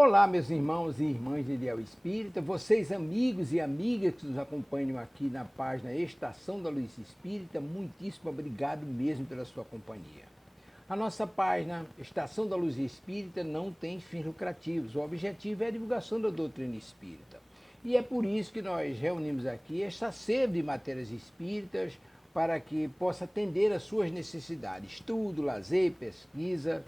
Olá, meus irmãos e irmãs de Ideal Espírita, vocês amigos e amigas que nos acompanham aqui na página Estação da Luz Espírita, muitíssimo obrigado mesmo pela sua companhia. A nossa página Estação da Luz Espírita não tem fins lucrativos, o objetivo é a divulgação da doutrina espírita. E é por isso que nós reunimos aqui esta sede de matérias espíritas para que possa atender às suas necessidades, estudo, lazer, pesquisa.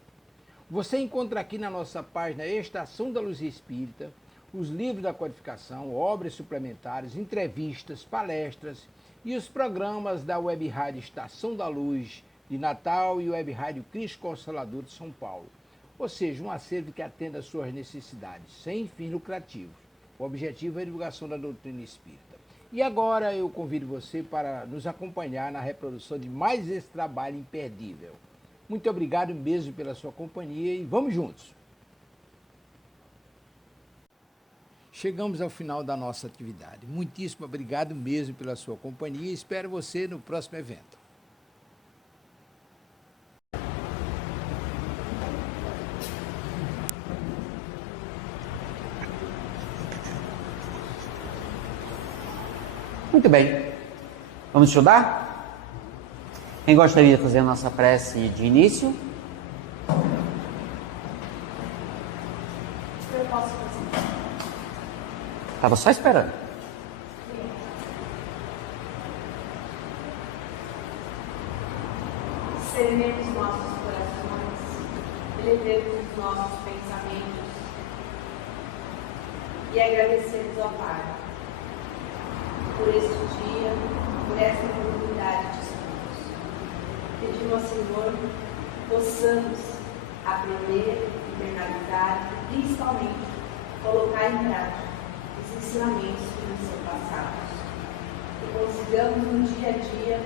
Você encontra aqui na nossa página Estação da Luz Espírita os livros da codificação, obras suplementares, entrevistas, palestras e os programas da Web Rádio Estação da Luz de Natal e Web Rádio Cristo Consolador de São Paulo. Ou seja, um acervo que atenda às suas necessidades, sem fins lucrativos. O objetivo é a divulgação da doutrina espírita. E agora eu convido você para nos acompanhar na reprodução de mais esse trabalho imperdível. Muito obrigado mesmo pela sua companhia e vamos juntos! Chegamos ao final da nossa atividade. Muitíssimo obrigado mesmo pela sua companhia e espero você no próximo evento. Muito bem. Vamos estudar? Quem gostaria de fazer a nossa prece de início? Eu posso fazer. Estava só esperando. Serenemos nossos corações, elevemos os nossos pensamentos e agradecemos ao Pai por este dia, por esta oportunidade de estudos. Pedimos ao Senhor que possamos aprender, internalizar e principalmente colocar em prática os ensinamentos que nos são passados. Que consigamos no dia a dia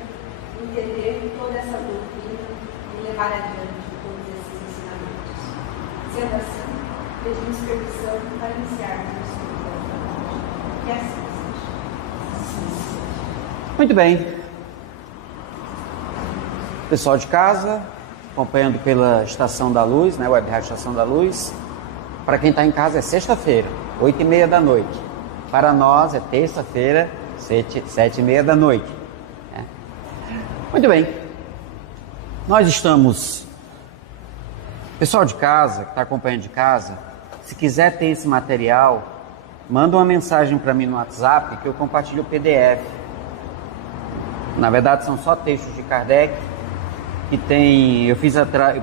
entender toda essa doutrina e levar adiante todos esses ensinamentos. Sendo assim, pedimos permissão para iniciarmos o estudo da noite. Que assim seja. Muito bem. Pessoal de casa, acompanhando pela Estação da Luz, né, Web Rádio Estação da Luz. Para quem está em casa é sexta-feira, 8h30 da noite. Para nós é terça-feira, 7h30 da noite. Muito bem. Nós estamos... Pessoal de casa, que está acompanhando de casa, se quiser ter esse material, manda uma mensagem para mim no WhatsApp que eu compartilho o PDF. Na verdade, são só textos de Kardec, que tem... Eu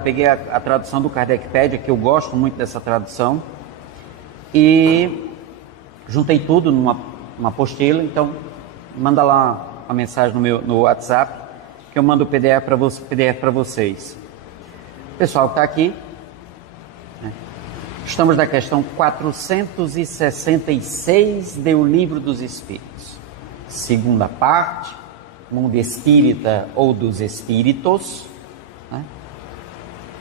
peguei a tradução do Kardecpédia, que eu gosto muito dessa tradução, e juntei tudo numa apostila. Então, manda lá uma mensagem no WhatsApp, que eu mando o PDF para vocês. Pessoal que está aqui, né? Estamos na questão 466 do Livro dos Espíritos. Segunda parte, mundo espírita ou dos espíritos, né?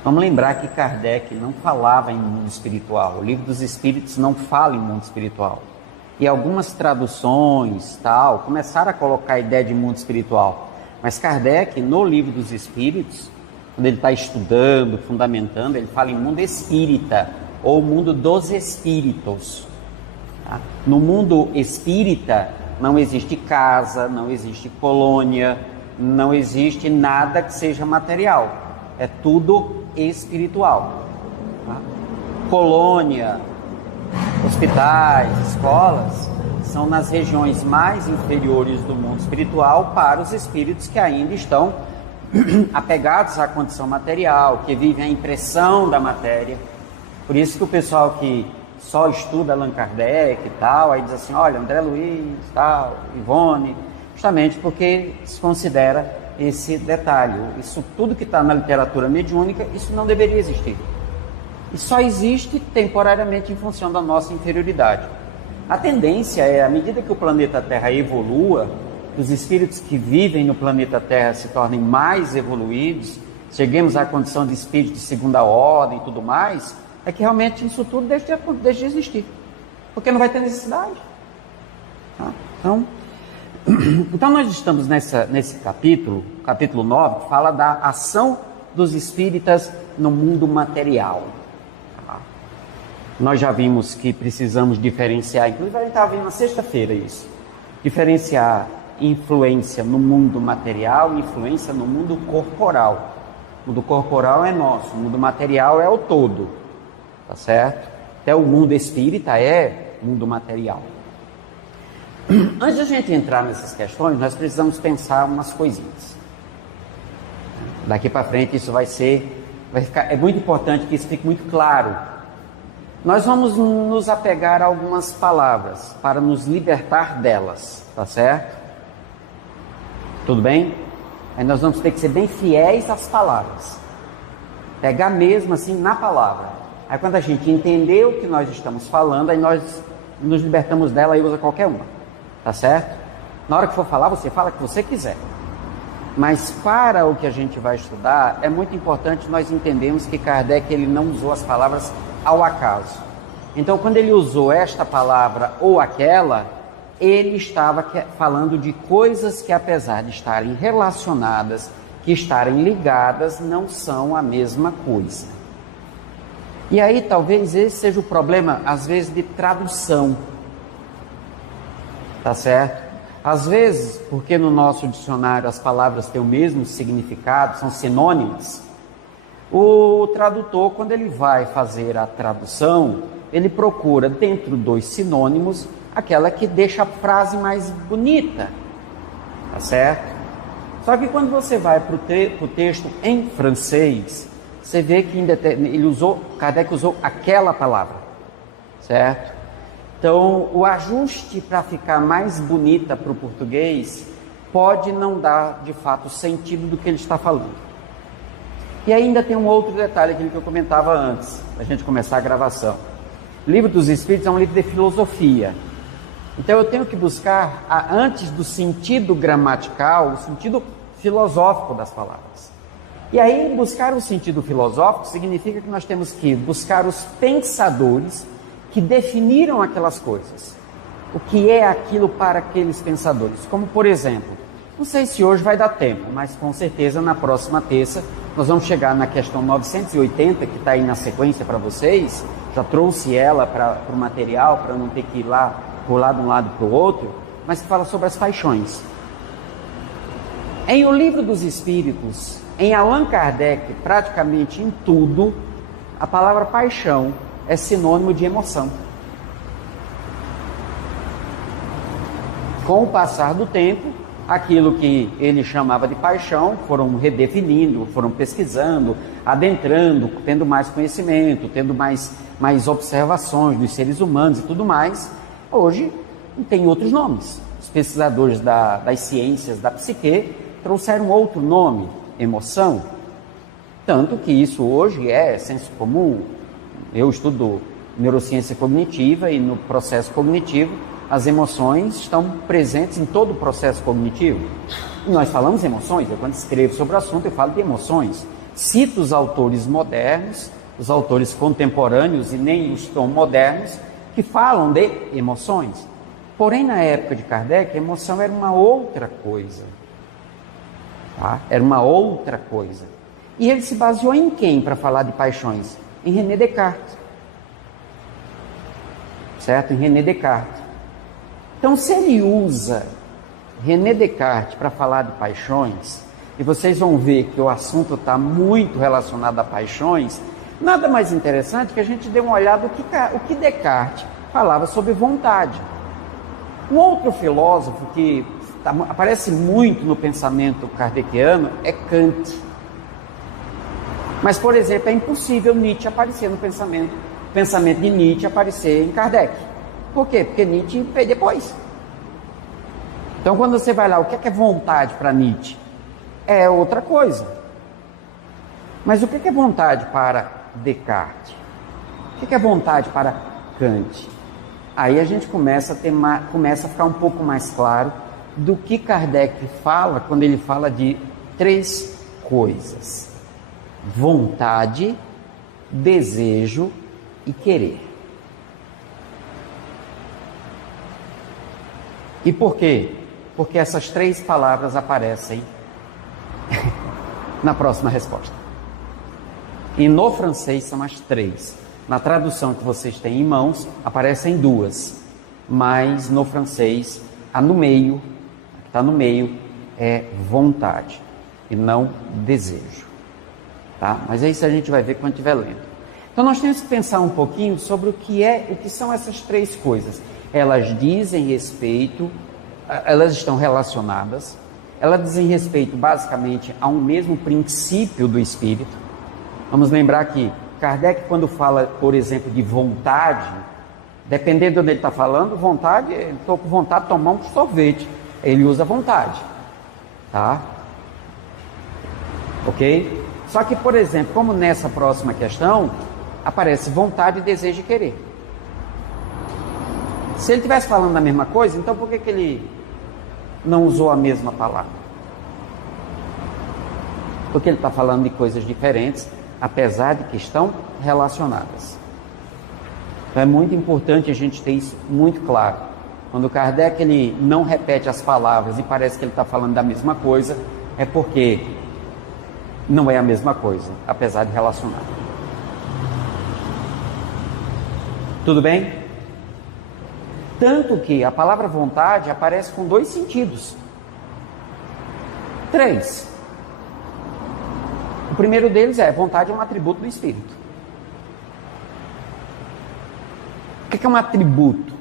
Vamos lembrar que Kardec não falava em mundo espiritual. O Livro dos Espíritos não fala em mundo espiritual. E algumas traduções começaram a colocar a ideia de mundo espiritual. Mas Kardec, no Livro dos Espíritos, quando ele está estudando, fundamentando, ele fala em mundo espírita ou mundo dos espíritos. Tá? No mundo espírita não existe casa, não existe colônia, não existe nada que seja material. É tudo espiritual. Tá? Colônia, hospitais, escolas, são nas regiões mais inferiores do mundo espiritual para os espíritos que ainda estão apegados à condição material, que vivem a impressão da matéria. Por isso que o pessoal que só estuda Allan Kardec e tal, aí diz assim, olha, André Luiz, tal, Ivone, justamente porque se considera esse detalhe. Isso tudo que está na literatura mediúnica, isso não deveria existir. E só existe temporariamente em função da nossa inferioridade. A tendência é, à medida que o planeta Terra evolua, que os espíritos que vivem no planeta Terra se tornem mais evoluídos, cheguemos à condição de espírito de segunda ordem e tudo mais, é que realmente isso tudo deixe de existir. Porque não vai ter necessidade. Tá? Então nós estamos nesse capítulo 9, que fala da ação dos espíritas no mundo material. Tá? Nós já vimos que precisamos diferenciar, inclusive a gente estava vendo na sexta-feira isso, diferenciar influência no mundo material e influência no mundo corporal. O mundo corporal é nosso, o mundo material é o todo, tá certo? Até o mundo espírita é mundo material. Antes de a gente entrar nessas questões, nós precisamos pensar umas coisinhas. Daqui para frente isso vai ficar, é muito importante que isso fique muito claro. Nós vamos nos apegar a algumas palavras para nos libertar delas, tá certo? Tudo bem? Aí nós vamos ter que ser bem fiéis às palavras. Pegar mesmo assim na palavra. Aí quando a gente entender o que nós estamos falando, aí nós nos libertamos dela e usa qualquer uma. Tá certo? Na hora que for falar, você fala o que você quiser. Mas para o que a gente vai estudar, é muito importante nós entendermos que Kardec ele não usou as palavras ao acaso. Então, quando ele usou esta palavra ou aquela, ele estava falando de coisas que, apesar de estarem relacionadas, que estarem ligadas, não são a mesma coisa. E aí, talvez esse seja o problema, às vezes, de tradução. Tá certo? Às vezes, porque no nosso dicionário as palavras têm o mesmo significado, são sinônimas, o tradutor, quando ele vai fazer a tradução, ele procura dentro dos sinônimos aquela que deixa a frase mais bonita, tá certo? Só que quando você vai para o texto em francês, você vê que Kardec usou aquela palavra, certo? Então, o ajuste para ficar mais bonita para o português pode não dar, de fato, o sentido do que ele está falando. E ainda tem um outro detalhe, aquele que eu comentava antes, da gente começar a gravação. O Livro dos Espíritos é um livro de filosofia. Então, eu tenho que buscar, antes do sentido gramatical, o sentido filosófico das palavras. E aí, buscar o sentido filosófico significa que nós temos que buscar os pensadores que definiram aquelas coisas. O que é aquilo para aqueles pensadores? Como, por exemplo, não sei se hoje vai dar tempo, mas com certeza na próxima terça nós vamos chegar na questão 980, que está aí na sequência para vocês. Já trouxe ela para o material, para não ter que ir lá, pular de um lado para o outro, mas que fala sobre as paixões. Em O Livro dos Espíritos, em Allan Kardec, praticamente em tudo, a palavra paixão é sinônimo de emoção. Com o passar do tempo, aquilo que ele chamava de paixão, foram redefinindo, foram pesquisando, adentrando, tendo mais conhecimento, tendo mais observações dos seres humanos e tudo mais. Hoje tem outros nomes. Os pesquisadores das ciências da psique trouxeram outro nome, emoção. Tanto que isso hoje é senso comum. Eu estudo neurociência cognitiva e no processo cognitivo as emoções estão presentes em todo o processo cognitivo. E nós falamos emoções, eu quando escrevo sobre o assunto eu falo de emoções. Cito os autores modernos, os autores contemporâneos e nem os tão modernos que falam de emoções. Porém, na época de Kardec, a emoção era uma outra coisa. Tá? Era uma outra coisa. E ele se baseou em quem para falar de paixões? Em René Descartes, certo? Em René Descartes. Então, se ele usa René Descartes para falar de paixões, e vocês vão ver que o assunto está muito relacionado a paixões, nada mais interessante que a gente dê uma olhada o que Descartes falava sobre vontade. Um outro filósofo que aparece muito no pensamento kardeciano é Kant. Mas, por exemplo, é impossível Nietzsche aparecer no pensamento de Nietzsche aparecer em Kardec. Por quê? Porque Nietzsche veio depois. Então, quando você vai lá, o que é vontade para Nietzsche? É outra coisa. Mas o que é vontade para Descartes? O que é vontade para Kant? Aí a gente começa a ficar um pouco mais claro do que Kardec fala quando ele fala de três coisas: vontade, desejo e querer. E por quê? Porque essas três palavras aparecem na próxima resposta. E no francês são as três. Na tradução que vocês têm em mãos, aparecem duas, mas no francês, a no meio, que está no meio, é vontade e não desejo. Tá? Mas isso a gente vai ver quando estiver lendo. Então nós temos que pensar um pouquinho sobre o que são essas três coisas. Elas dizem respeito, elas estão relacionadas, elas dizem respeito basicamente a um mesmo princípio do espírito. Vamos lembrar que Kardec, quando fala, por exemplo, de vontade, dependendo de onde ele está falando, vontade, estou com vontade de tomar um sorvete, ele usa vontade, tá? Ok? Só que, por exemplo, como nessa próxima questão, aparece vontade, desejo e querer. Se ele estivesse falando da mesma coisa, então por que ele não usou a mesma palavra? Porque ele está falando de coisas diferentes, apesar de que estão relacionadas. Então é muito importante a gente ter isso muito claro. Quando Kardec ele não repete as palavras e parece que ele está falando da mesma coisa, é porque não é a mesma coisa, apesar de relacionar. Tudo bem? Tanto que a palavra vontade aparece com dois sentidos. 3. O primeiro deles é: vontade é um atributo do espírito. O que é um atributo?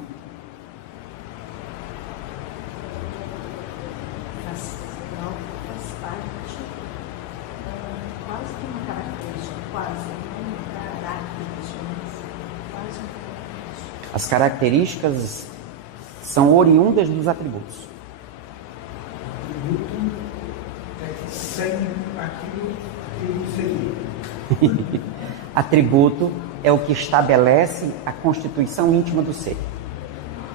Faz parte, quase que uma característica, quase As características são oriundas dos atributos. Atributo é que sem aquilo que seria. Atributo é o que estabelece a constituição íntima do ser.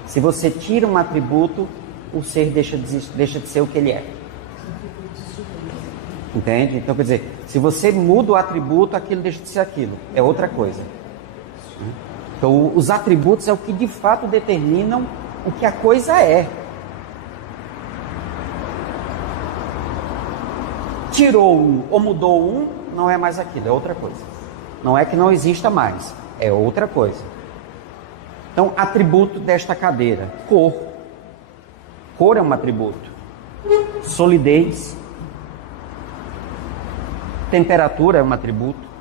Se você tira um atributo, o ser deixa de ser o que ele é. Entende? Então, quer dizer, se você muda o atributo, aquilo deixa de ser aquilo. É outra coisa. Então, os atributos é o que de fato determinam o que a coisa é. Tirou um ou mudou um, não é mais aquilo, é outra coisa. Não é que não exista mais, é outra coisa. Então, atributo desta cadeira: cor. Cor é um atributo. Solidez. Temperatura é um atributo.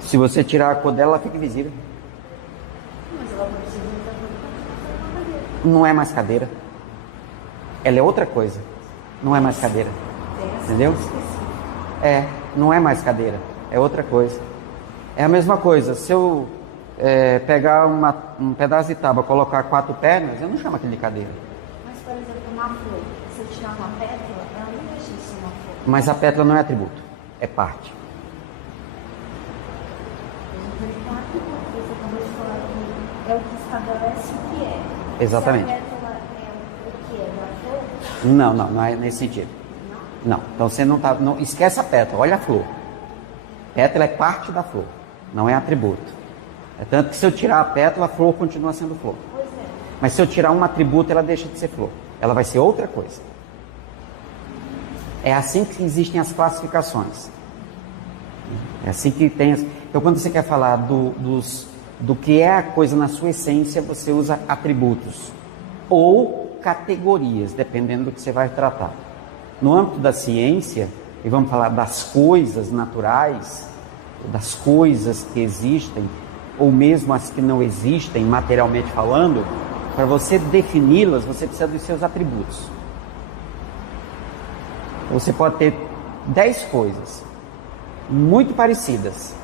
Se você tirar a cor dela, ela fica invisível. Não é mais cadeira. Ela é outra coisa. Não é mais cadeira. Entendeu? É, não é mais cadeira. É outra coisa. É a mesma coisa. Se eu pegar um pedaço de tábua, colocar 4 pernas, eu não chamo aquilo de cadeira. Mas, por exemplo, uma flor, se eu tirar uma pétala, ela não deixa de ser uma flor. Mas a pétala não é atributo. É parte. É o que estabelece o que é. Exatamente. Se a pétala é o que é da flor? Não é nesse sentido. Não. Então você não tá. Não, esquece a pétala, olha a flor. Pétala é parte da flor, não é atributo. É tanto que se eu tirar a pétala, a flor continua sendo flor. Pois é. Mas se eu tirar um atributo, ela deixa de ser flor. Ela vai ser outra coisa. É assim que existem as classificações. É assim que tem. Então, quando você quer falar do que é a coisa na sua essência, você usa atributos ou categorias, dependendo do que você vai tratar. No âmbito da ciência, e vamos falar das coisas naturais, das coisas que existem, ou mesmo as que não existem, materialmente falando, para você defini-las, você precisa dos seus atributos. Você pode ter 10 coisas muito parecidas.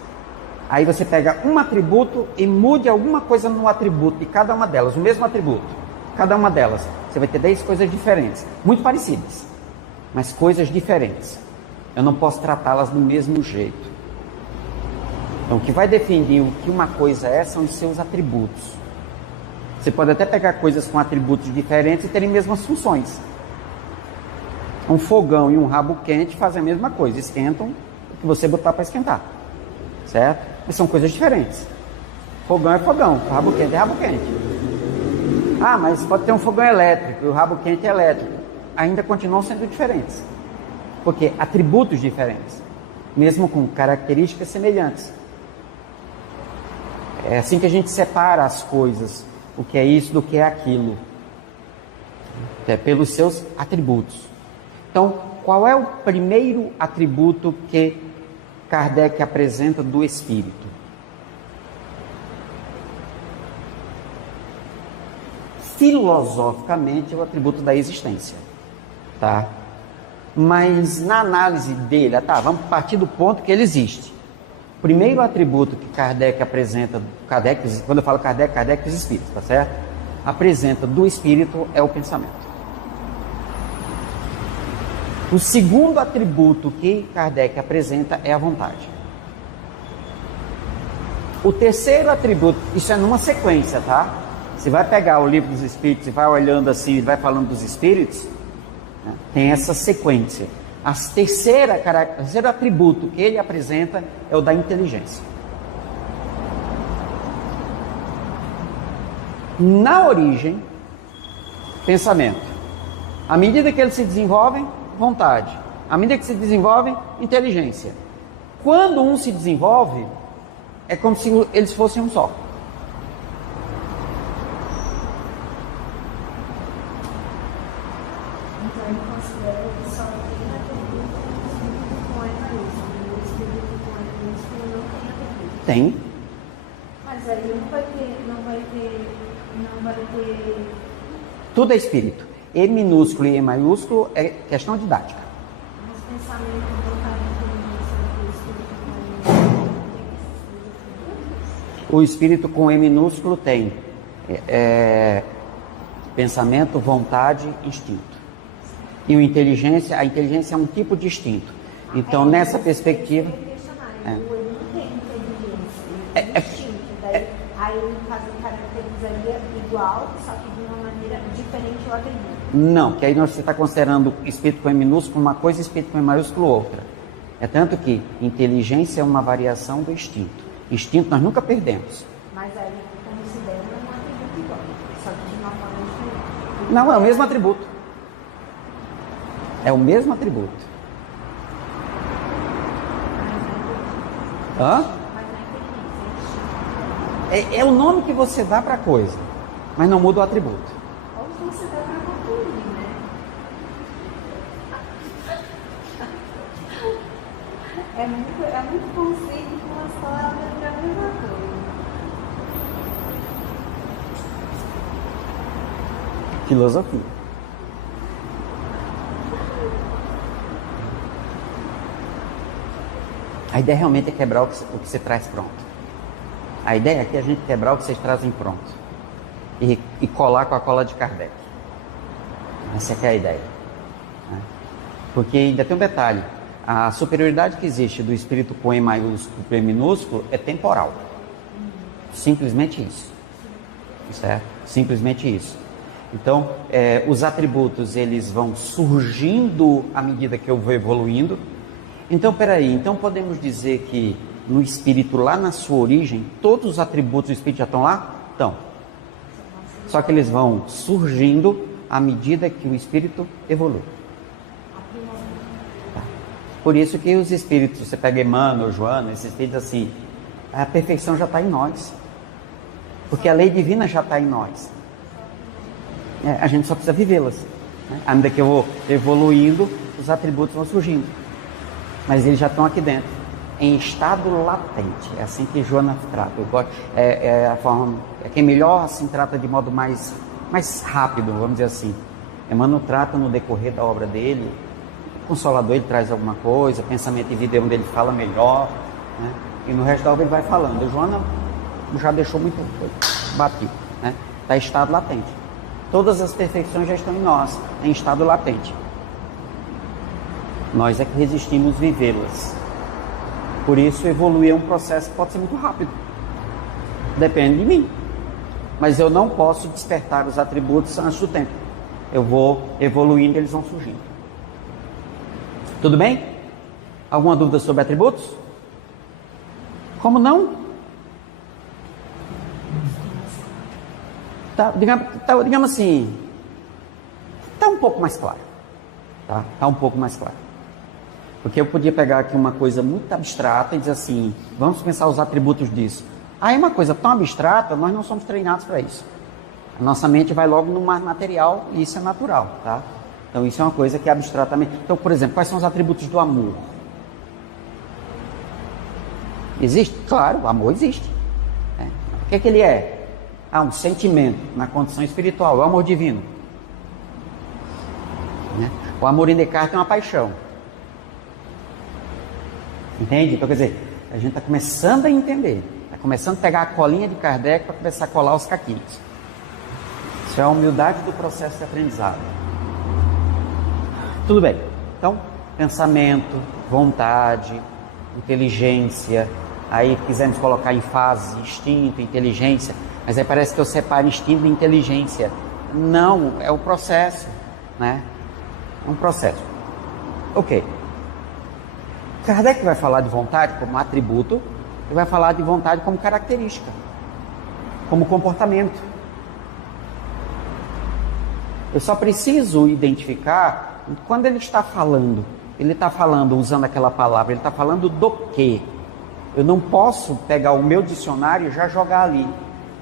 Aí você pega um atributo e mude alguma coisa no atributo de cada uma delas, o mesmo atributo, cada uma delas. Você vai ter 10 coisas diferentes, muito parecidas, mas coisas diferentes. Eu não posso tratá-las do mesmo jeito. Então, o que vai definir o que uma coisa é são os seus atributos. Você pode até pegar coisas com atributos diferentes e terem mesmas funções. Um fogão e um rabo quente fazem a mesma coisa, esquentam o que você botar para esquentar, certo? Mas são coisas diferentes. Fogão é fogão, rabo quente é rabo quente. Ah, mas pode ter um fogão elétrico e o rabo quente é elétrico. Ainda continuam sendo diferentes, porque atributos diferentes. mesmo com características semelhantes. É assim que a gente separa as coisas, o que é isso do que é aquilo, é pelos seus atributos. Então, qual é o primeiro atributo que Kardec apresenta do Espírito? Filosoficamente, é o atributo da existência, tá? Mas na análise dele, vamos partir do ponto que ele existe. O primeiro atributo que Kardec apresenta, quando eu falo Kardec dos Espíritos, tá certo? Apresenta do Espírito é o pensamento. O segundo atributo que Kardec apresenta é a vontade. O terceiro atributo, isso é numa sequência, tá? Você vai pegar o livro dos Espíritos e vai olhando assim, e vai falando dos Espíritos, né? Tem essa sequência. O terceiro atributo que ele apresenta é o da inteligência. Na origem, pensamento. À medida que eles se desenvolvem, vontade. À medida que se desenvolvem, inteligência. Quando um se desenvolve, é como se eles fossem um só. Então ele considera que só tem atributo com E maiúsculo, e o espírito com E minúsculo não tem atributo. Tem. Mas aí não vai ter. Tudo é espírito. E minúsculo e E maiúsculo é questão didática. Mas pensamento, vontade, inteligência, o espírito com E minúsculo tem. O espírito com E minúsculo tem pensamento, vontade, instinto. E a inteligência é um tipo de instinto. Então, nessa perspectiva... O ele não tem inteligência, ele tem instinto. Daí, aí ele caracterizaria igual, só que de uma maneira diferente o atributo. Não, que aí você está considerando espírito com E minúsculo uma coisa e espírito com E maiúsculo outra. É tanto que inteligência é uma variação do instinto. Instinto nós nunca perdemos. Mas aí considera um atributo igual, só que de uma forma diferente. Não, é o mesmo atributo. É o mesmo atributo. Hã? Mas na inteligência, É o nome que você dá para a coisa, mas não muda o atributo. ou você dá para concluir, né? É muito conceito com as palavras para a mesma coisa. Filosofia. A ideia realmente é quebrar o que você traz pronto. A ideia aqui é a gente quebrar o que vocês trazem pronto. E colar com a cola de Kardec. Essa é que é a ideia. Né? Porque ainda tem um detalhe. A superioridade que existe do espírito com E maiúsculo e E minúsculo é temporal. Simplesmente isso. Certo? Simplesmente isso. Então, os atributos eles vão surgindo à medida que eu vou evoluindo. Então, então podemos dizer que no espírito, lá na sua origem, todos os atributos do espírito já estão lá? Estão. Só que eles vão surgindo à medida que o espírito evolui. Tá. Por isso que os espíritos, você pega Emmanuel, Joana, esses espíritos assim, a perfeição já está em nós. Porque a lei divina já está em nós. A gente só precisa vivê-las. Né? À medida que eu vou evoluindo, os atributos vão surgindo. Mas eles já estão aqui dentro, em estado latente. É assim que Joana trata. Eu gosto, a forma, quem melhor assim trata de modo mais rápido, vamos dizer assim. Emmanuel trata no decorrer da obra dele. O Consolador ele traz alguma coisa, pensamento e vida é onde ele fala melhor, né? E no resto da obra ele vai falando. Joana já deixou muito batido, né? Está em estado latente. Todas as perfeições já estão em nós, em estado latente. Nós é que resistimos vivê-las. Por isso, evoluir é um processo que pode ser muito rápido. Depende de mim. Mas eu não posso despertar os atributos antes do tempo. Eu vou evoluindo e eles vão surgindo. Tudo bem? Alguma dúvida sobre atributos? Como não? Digamos assim, está um pouco mais claro. Está um pouco mais claro. Porque eu podia pegar aqui uma coisa muito abstrata e dizer assim, vamos pensar os atributos disso. Aí uma coisa tão abstrata, nós não somos treinados para isso. A nossa mente vai logo no mais material e isso é natural, tá? Então isso é uma coisa que é abstratamente... Então, por exemplo, quais são os atributos do amor? Existe? Claro, o amor existe. O que ele é? Um sentimento na condição espiritual, é o amor divino. O amor em Descartes é uma paixão. Entende? Então, quer dizer, a gente está começando a entender. Está começando a pegar a colinha de Kardec para começar a colar os caquinhos. Isso é a humildade do processo de aprendizado. Tudo bem. Então, pensamento, vontade, inteligência. Aí quisermos colocar em fases, instinto, inteligência. Mas aí parece que eu separo instinto e inteligência. Não, é o processo, né? É um processo. Ok. Kardec vai falar de vontade como atributo e vai falar de vontade como característica, como comportamento. Eu só preciso identificar quando ele está falando usando aquela palavra, ele está falando do quê? Eu não posso pegar o meu dicionário e já jogar ali,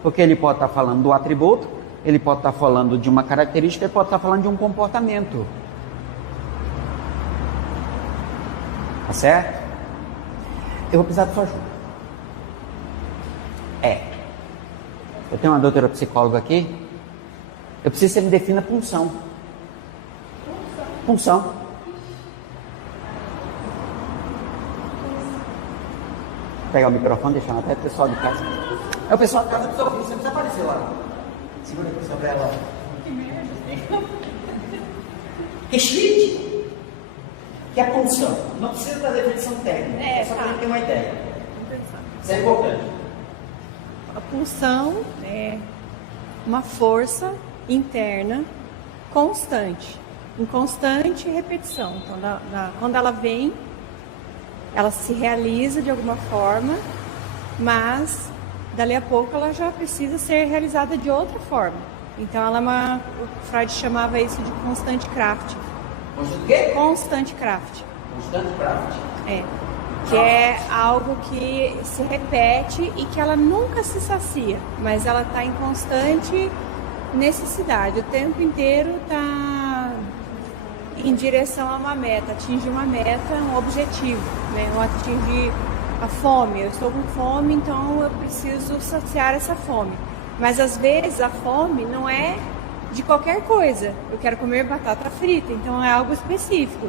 porque ele pode estar falando do atributo, ele pode estar falando de uma característica, ele pode estar falando de um comportamento. Tá certo? Eu vou precisar de sua ajuda. Eu tenho uma doutora psicóloga aqui. Eu preciso que você me defina punção. Punção. Vou pegar o microfone, deixar até o pessoal de casa. É o pessoal de casa precisa ouvir, você precisa aparecer lá. Segura aqui sobre ela. Respite. Que é a punção. Não precisa da definição técnica, só para a gente ter uma ideia. Isso é importante. A pulsão é uma força interna constante, em constante repetição. Então, quando ela vem, ela se realiza de alguma forma, mas dali a pouco ela já precisa ser realizada de outra forma. Então, o Freud chamava isso de constante Kraft. Constante Kraft. Constante Kraft. Que é algo que se repete e que ela nunca se sacia, mas ela está em constante necessidade. O tempo inteiro está em direção a uma meta, atingir uma meta, um objetivo, né? Ou atingir a fome. Eu estou com fome, então eu preciso saciar essa fome. Mas às vezes a fome não é de qualquer coisa. Eu quero comer batata frita, então é algo específico.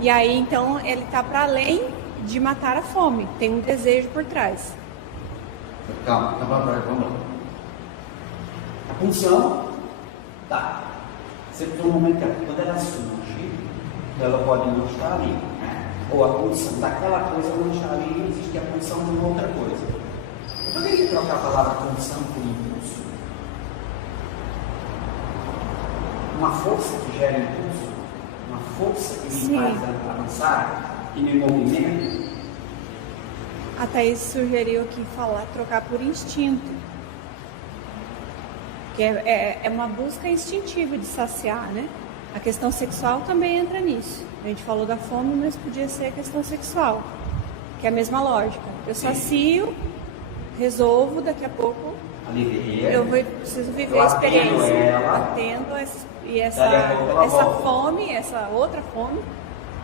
E aí, então, ele está para além de matar a fome. Tem um desejo por trás. Calma, então vamos lá. A punção, tá. Sempre tem um momento que quando ela surge, ela pode não estar ali, né? Ou a punção daquela coisa não está ali e existe a punção de uma outra coisa. Eu poderia trocar a palavra punção por impulso? Uma força que gera impulso, uma força que me faz avançar, que me movimenta. A Thaís sugeriu aqui trocar por instinto, que é uma busca instintiva de saciar, né? A questão sexual também entra nisso. A gente falou da fome, mas podia ser a questão sexual, que é a mesma lógica. Eu sacio, resolvo, daqui a pouco preciso viver a experiência, atendo essa fome, essa outra fome,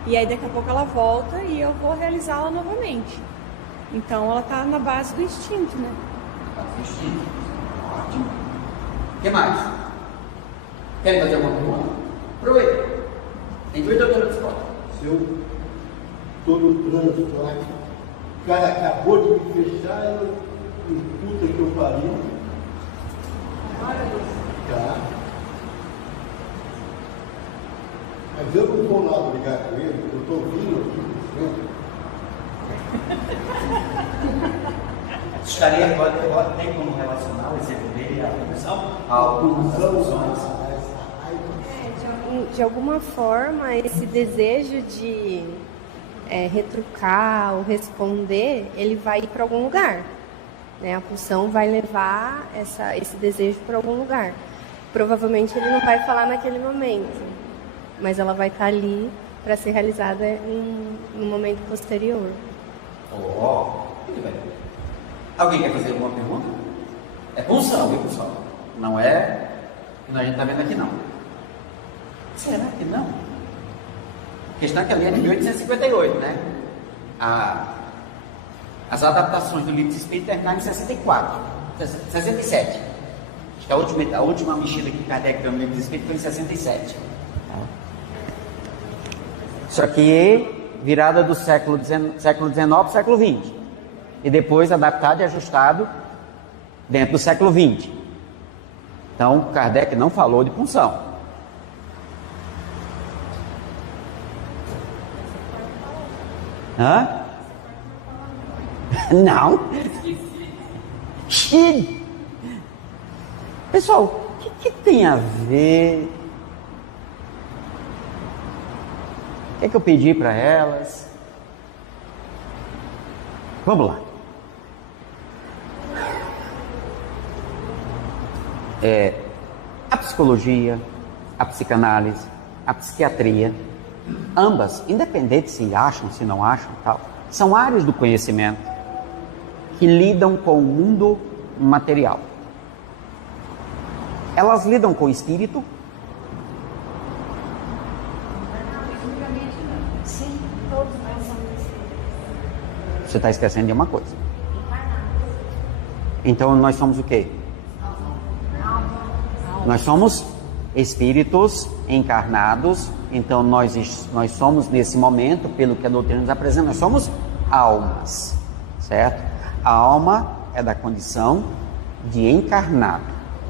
e aí daqui a pouco ela volta e eu vou realizá-la novamente. Então ela está na base do instinto, né? Instinto. Ótimo. O que mais? Querem fazer alguma pergunta? Aproveita. Tem duas doutoras de escola. Se eu estou no trânsito lá, o cara acabou de me fechar, eu puta que eu pariu. Tá. Mas eu não vou lá brigar com ele, eu estou vindo aqui. Estaria agora tem como relacionar o exemplo dele à função? Algumas funções. De alguma forma, esse desejo de retrucar ou responder, ele vai ir para algum lugar. Né? A pulsão vai levar esse desejo para algum lugar. Provavelmente ele não vai falar naquele momento, mas ela vai estar ali para ser realizada no momento posterior. Muito bem. Alguém quer fazer alguma pergunta? É punção, viu, pessoal? Não é o que a gente está vendo aqui, não. Será que não? A questão é que ali é de 1858, né? As adaptações do livro de Espírito terminaram em 64, 67. Acho que a última mexida que Kardec deu no livro de Espírito foi em 67. Isso aqui é virada do século XIX para o século XX. E depois adaptado e ajustado dentro do século XX. Então, Kardec não falou de punção. Hã? Não. Pessoal, o que tem a ver? O que é que eu pedi para elas? Vamos lá. A psicologia, a psicanálise, a psiquiatria, ambas, independente se acham, se não acham, tal, são áreas do conhecimento que lidam com o mundo material. Elas lidam com o espírito. Sim, todos nós somos espíritos. Você está esquecendo de uma coisa. Então nós somos o quê? Nós somos espíritos encarnados. Então nós somos nesse momento, pelo que a doutrina nos apresenta, nós somos almas, certo? A alma é da condição de encarnado,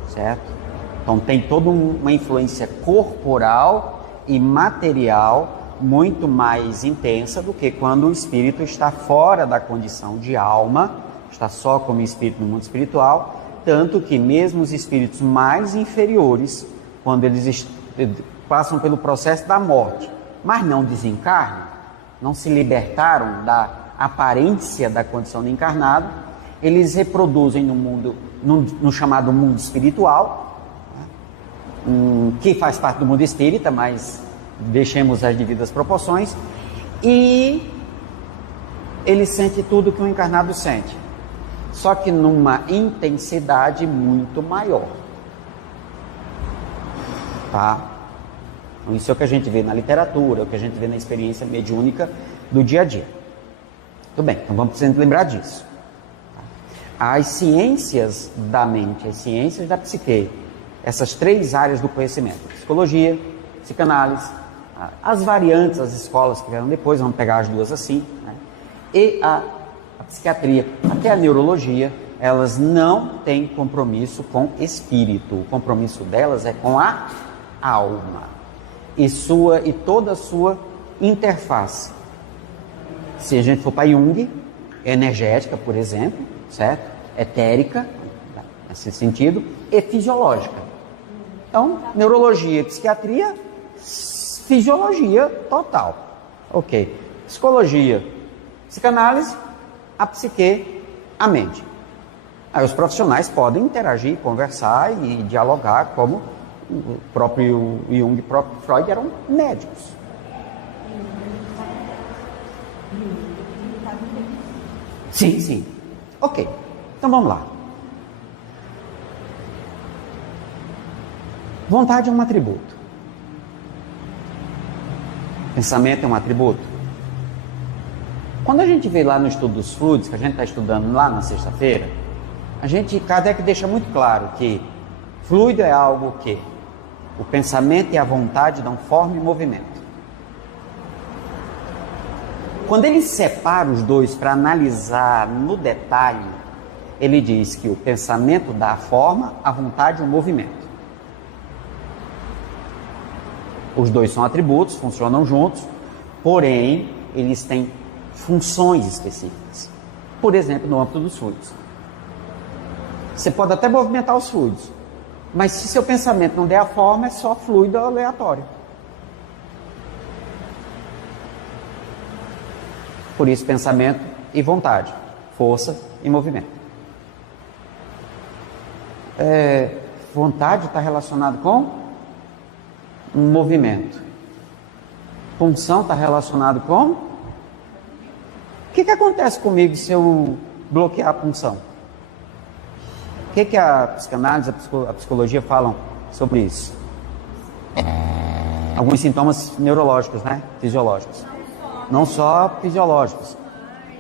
certo? Então tem toda uma influência corporal e material muito mais intensa do que quando o espírito está fora da condição de alma, está só como espírito no mundo espiritual, tanto que mesmo os espíritos mais inferiores, quando eles passam pelo processo da morte, mas não desencarnam, não se libertaram da aparência da condição de encarnado, eles reproduzem no mundo, no chamado mundo espiritual, que faz parte do mundo espírita, mas deixemos as devidas proporções, e ele sente tudo que o encarnado sente, só que numa intensidade muito maior. Tá? Então, isso é o que a gente vê na literatura, é o que a gente vê na experiência mediúnica do dia a dia. Tudo bem, então vamos precisar lembrar disso. As ciências da mente, as ciências da psique, essas três áreas do conhecimento, psicologia, psicanálise, as variantes, as escolas que vieram depois, vamos pegar as duas assim, né? E a psiquiatria, até a neurologia, elas não têm compromisso com espírito, o compromisso delas é com a alma e toda a sua interface. Se a gente for para Jung, energética, por exemplo, certo? Etérica, nesse sentido, e fisiológica. Então, neurologia e psiquiatria, fisiologia total. Ok. Psicologia, psicanálise, a psique, a mente. Aí os profissionais podem interagir, conversar e dialogar, como o próprio Jung e o próprio Freud eram médicos. Sim, sim. Ok. Então vamos lá. Vontade é um atributo. Pensamento é um atributo. Quando a gente vê lá no estudo dos fluidos, que a gente está estudando lá na sexta-feira, Kardec deixa muito claro que fluido é algo que o pensamento e a vontade dão forma e movimento. Quando ele separa os dois para analisar no detalhe, ele diz que o pensamento dá a forma, a vontade o movimento. Os dois são atributos, funcionam juntos, porém eles têm funções específicas. Por exemplo, no âmbito dos fluidos. Você pode até movimentar os fluidos, mas se seu pensamento não der a forma, é só fluido aleatório. Por isso, pensamento e vontade, força e movimento. Vontade está relacionado com movimento. Punção está relacionado com? O que acontece comigo se eu bloquear a punção? O que a psicanálise, a psicologia falam sobre isso? Alguns sintomas neurológicos, né? Fisiológicos. Não só fisiológicos,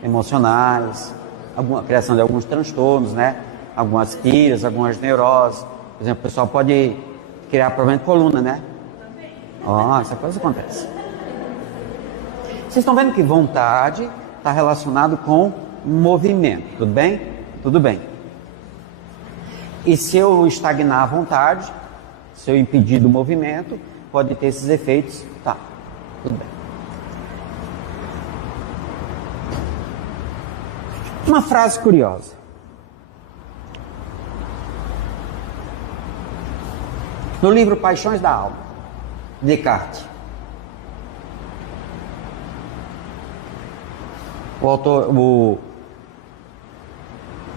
emocionais, a criação de alguns transtornos, né? Algumas piras, algumas neuroses. Por exemplo, o pessoal pode criar problema de coluna, né? Ó, essa coisa acontece. Vocês estão vendo que vontade está relacionado com movimento, tudo bem? Tudo bem. E se eu estagnar a vontade, se eu impedir do movimento, pode ter esses efeitos, tá, tudo bem. Uma frase curiosa. No livro Paixões da Alma, Descartes. O autor,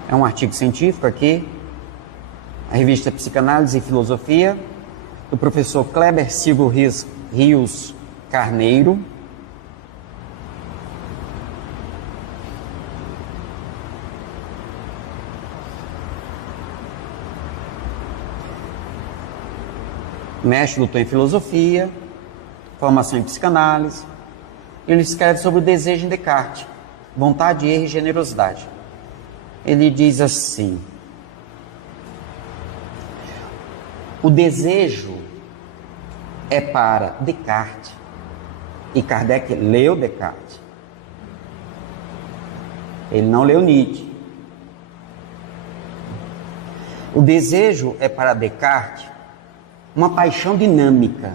é um artigo científico aqui, a revista Psicanálise e Filosofia, do professor Kleber Silva Rios Carneiro. Mestre, doutor em filosofia, formação em psicanálise. Ele escreve sobre o desejo em Descartes, vontade, erro e generosidade. Ele diz assim: o desejo é para Descartes, e Kardec leu Descartes. Ele não leu Nietzsche. O desejo é para Descartes uma paixão dinâmica.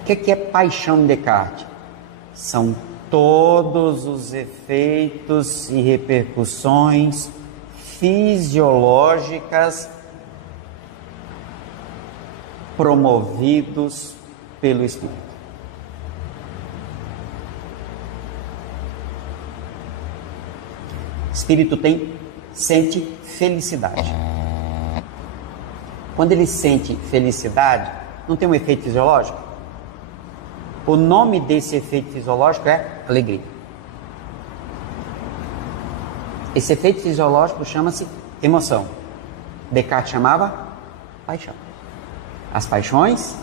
O que é paixão em Descartes? São todos os efeitos e repercussões fisiológicas promovidos pelo espírito. O espírito sente felicidade. Quando ele sente felicidade, não tem um efeito fisiológico? O nome desse efeito fisiológico é alegria. Esse efeito fisiológico chama-se emoção. Descartes chamava paixão. As paixões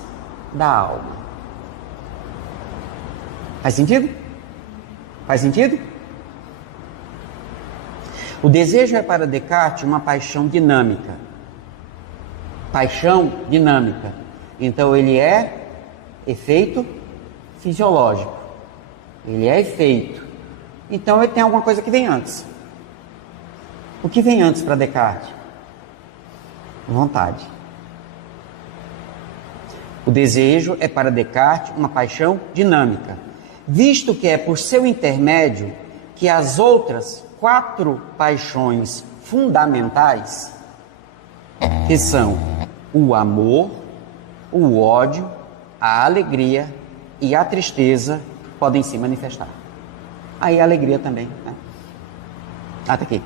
da alma. Faz sentido? Faz sentido? O desejo é para Descartes uma paixão dinâmica. Paixão dinâmica. Então ele é efeito fisiológico. Ele é efeito. Então ele tem alguma coisa que vem antes. O que vem antes para Descartes? Vontade. O desejo é para Descartes uma paixão dinâmica, visto que é por seu intermédio que as outras 4 paixões fundamentais, que são o amor, o ódio, a alegria e a tristeza, podem se manifestar. Aí a alegria também, né? Tá aqui.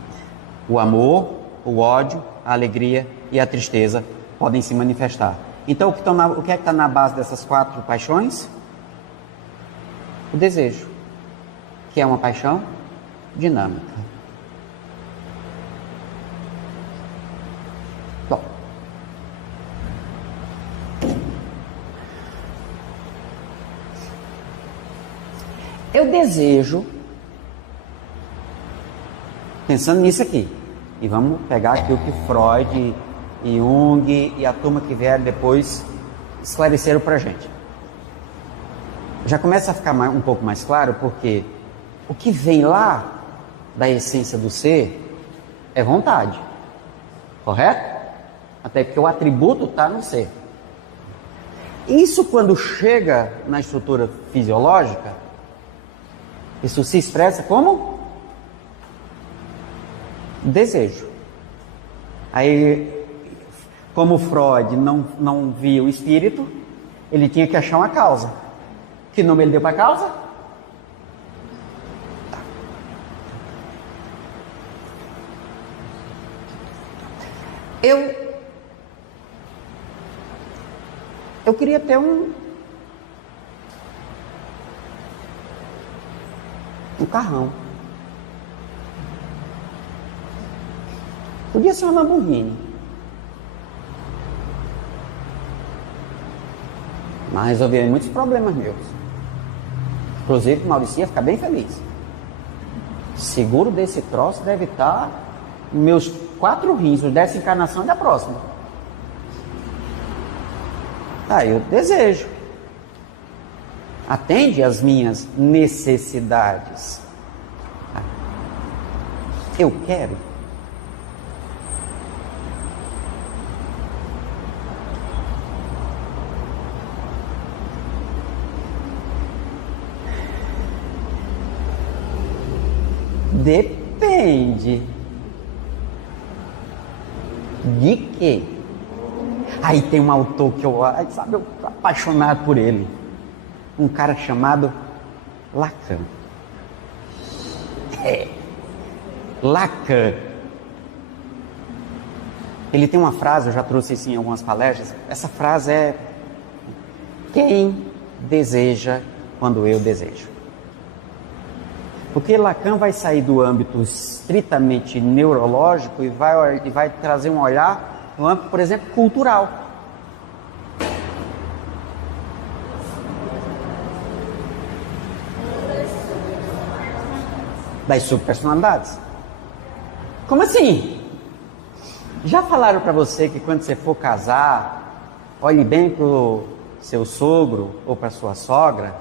O amor, o ódio, a alegria e a tristeza podem se manifestar. Então, o que é que está na base dessas 4 paixões? O desejo, que é uma paixão dinâmica. Bom, eu desejo, pensando nisso aqui, e vamos pegar aqui o que Freud e Jung e a turma que vieram depois esclareceram para a gente. Já começa a ficar um pouco mais claro, porque o que vem lá da essência do ser é vontade, correto? Até porque o atributo está no ser. Isso, quando chega na estrutura fisiológica, isso se expressa como desejo. Aí, como Freud não via o espírito, ele tinha que achar uma causa. Que nome ele deu para a causa? Tá. Eu queria ter um carrão. Podia ser uma Lamborghini. Mas resolveria muitos problemas meus. Inclusive, o Maurício ia ficar bem feliz. Seguro desse troço deve estar meus 4 rins, os dessa encarnação e da próxima. Aí eu desejo. Atende às minhas necessidades. Eu quero. Depende. De quê? Aí tem um autor que eu tô apaixonado por ele. Um cara chamado Lacan. Lacan. Ele tem uma frase, eu já trouxe isso em algumas palestras. Essa frase é: quem deseja quando eu desejo. Porque Lacan vai sair do âmbito estritamente neurológico e vai trazer um olhar no âmbito, por exemplo, cultural. Das subpersonalidades. Como assim? Já falaram para você que quando você for casar, olhe bem para o seu sogro ou para sua sogra,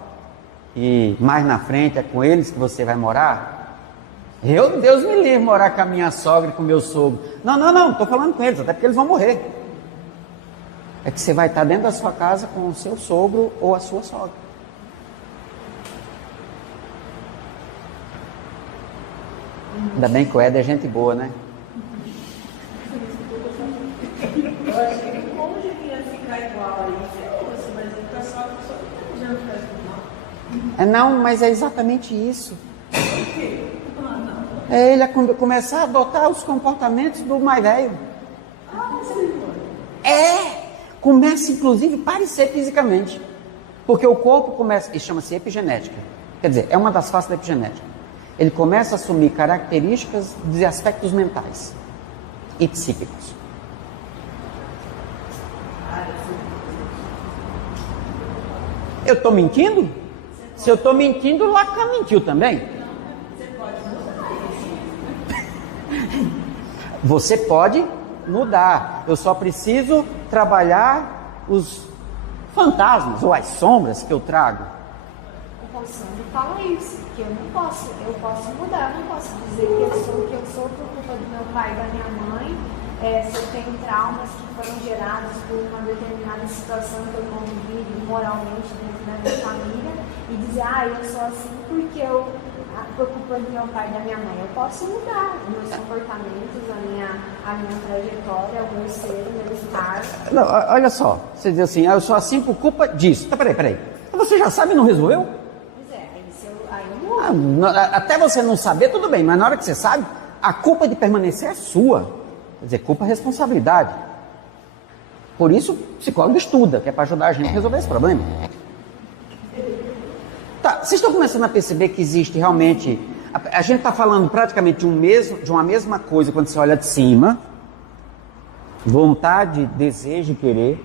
e mais na frente é com eles que você vai morar? Deus me livre morar com a minha sogra e com o meu sogro. Não, estou falando com eles, até porque eles vão morrer. É que você vai estar dentro da sua casa com o seu sogro ou a sua sogra. Ainda bem que o Éder é gente boa, né? Eu achei que o cônjuge ia ficar igual aí, mas ele tá só já não faz mal. Não, mas é exatamente isso. É ele começar a adotar os comportamentos do mais velho. Começa inclusive a parecer fisicamente. Porque o corpo começa, e chama-se epigenética. Quer dizer, é uma das faces da epigenética. Ele começa a assumir características de aspectos mentais e psíquicos. Eu estou mentindo? Se eu estou mentindo, Lacan mentiu também. Você pode mudar. Eu só preciso trabalhar os fantasmas ou as sombras que eu trago. O Sandro fala isso, que eu posso mudar, eu não posso dizer que eu sou por culpa do meu pai e da minha mãe, se eu tenho traumas que foram gerados por uma determinada situação que eu convivi moralmente dentro da minha família, e dizer, eu sou assim porque por culpa do meu pai e da minha mãe. Eu posso mudar os meus comportamentos, a minha trajetória, o meu ser, o meu estar. Não, olha só, você diz assim, eu sou assim por culpa disso. Peraí. Você já sabe e não resolveu? Aí eu mudo. Até você não saber, tudo bem, mas na hora que você sabe, a culpa de permanecer é sua. Quer dizer, culpa é responsabilidade. Por isso, o psicólogo estuda, que é para ajudar a gente a resolver esse problema. Tá, vocês estão começando a perceber que existe realmente... A gente está falando praticamente de uma mesma coisa quando você olha de cima. Vontade, desejo e querer.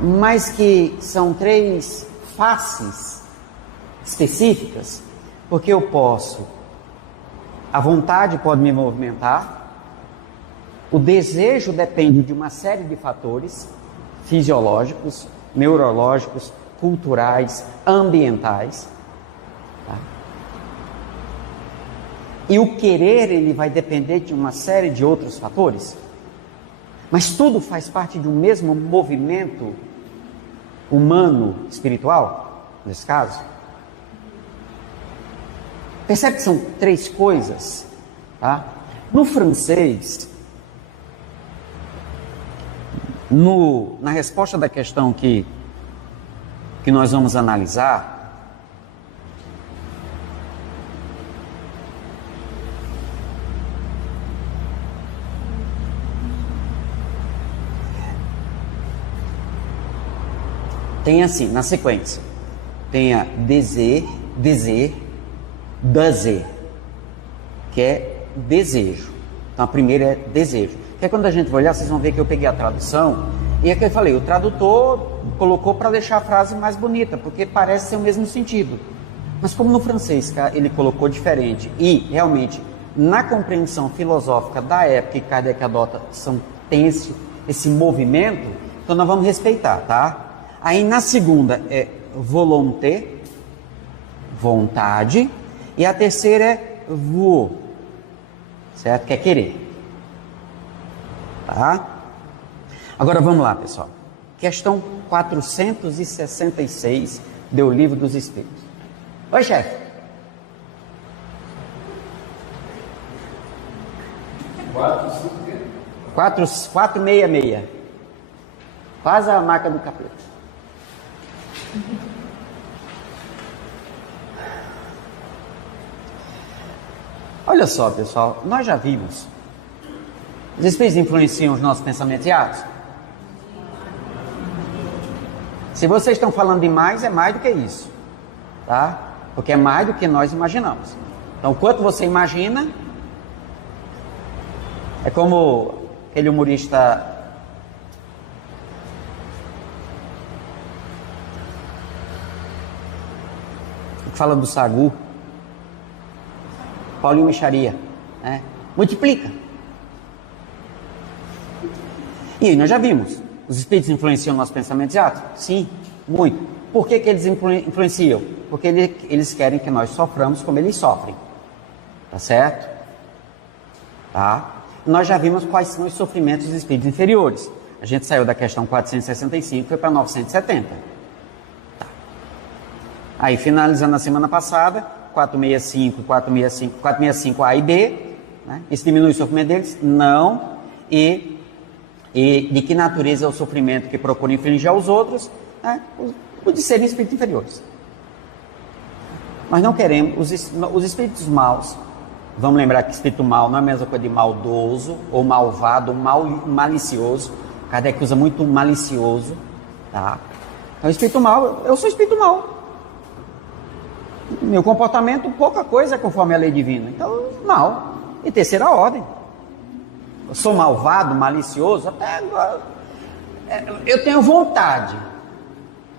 Mas que são 3 faces específicas. Porque eu posso... A vontade pode me movimentar. O desejo depende de uma série de fatores fisiológicos, neurológicos, culturais, ambientais. Tá? E o querer, ele vai depender de uma série de outros fatores. Mas tudo faz parte de um mesmo movimento humano, espiritual, nesse caso. Percebe que são 3 coisas? Tá? No francês, na resposta da questão que nós vamos analisar, tem assim, na sequência, tem a deser, Dazer, que é desejo. Então a primeira é desejo. Que é quando a gente vai olhar, vocês vão ver que eu peguei a tradução, e é que eu falei, o tradutor colocou para deixar a frase mais bonita, porque parece ser o mesmo sentido. Mas como no francês ele colocou diferente, e realmente na compreensão filosófica da época que Kardec adota, tem esse movimento, então nós vamos respeitar, tá? Aí na segunda é volonté, vontade, e a terceira é vou, certo? Que é querer, tá? Agora vamos lá, pessoal. Questão 466 do Livro dos Espíritos. Oi, chefe. 466. Quase a marca do capeta. Olha só, pessoal, nós já vimos. Os espíritos influenciam os nossos pensamentos e atos? Se vocês estão falando demais, é mais do que isso, tá? Porque é mais do que nós imaginamos. Então, o quanto você imagina, é como aquele humorista que fala do sagu, Paulinho Micharia, né? Multiplica. E aí nós já vimos, os espíritos influenciam nossos pensamentos e atos? Sim, muito. Por que eles influenciam? Porque eles querem que nós soframos como eles sofrem. Tá certo? Tá? Nós já vimos quais são os sofrimentos dos espíritos inferiores. A gente saiu da questão 465 e foi para 970. Tá. Aí, finalizando a semana passada, 465 A e B, né? Isso diminui o sofrimento deles? Não. E de que natureza é o sofrimento que procura infligir aos outros? Né? O de serem espíritos inferiores. Nós não queremos, os espíritos maus, vamos lembrar que espírito mau não é a mesma coisa de maldoso, ou malvado, ou malicioso. Kardec usa muito malicioso, tá? Então, espírito mau, eu sou espírito mau. Meu comportamento, pouca coisa é conforme a lei divina. Então, mal. E terceira ordem. Eu sou malvado, malicioso, até eu tenho vontade.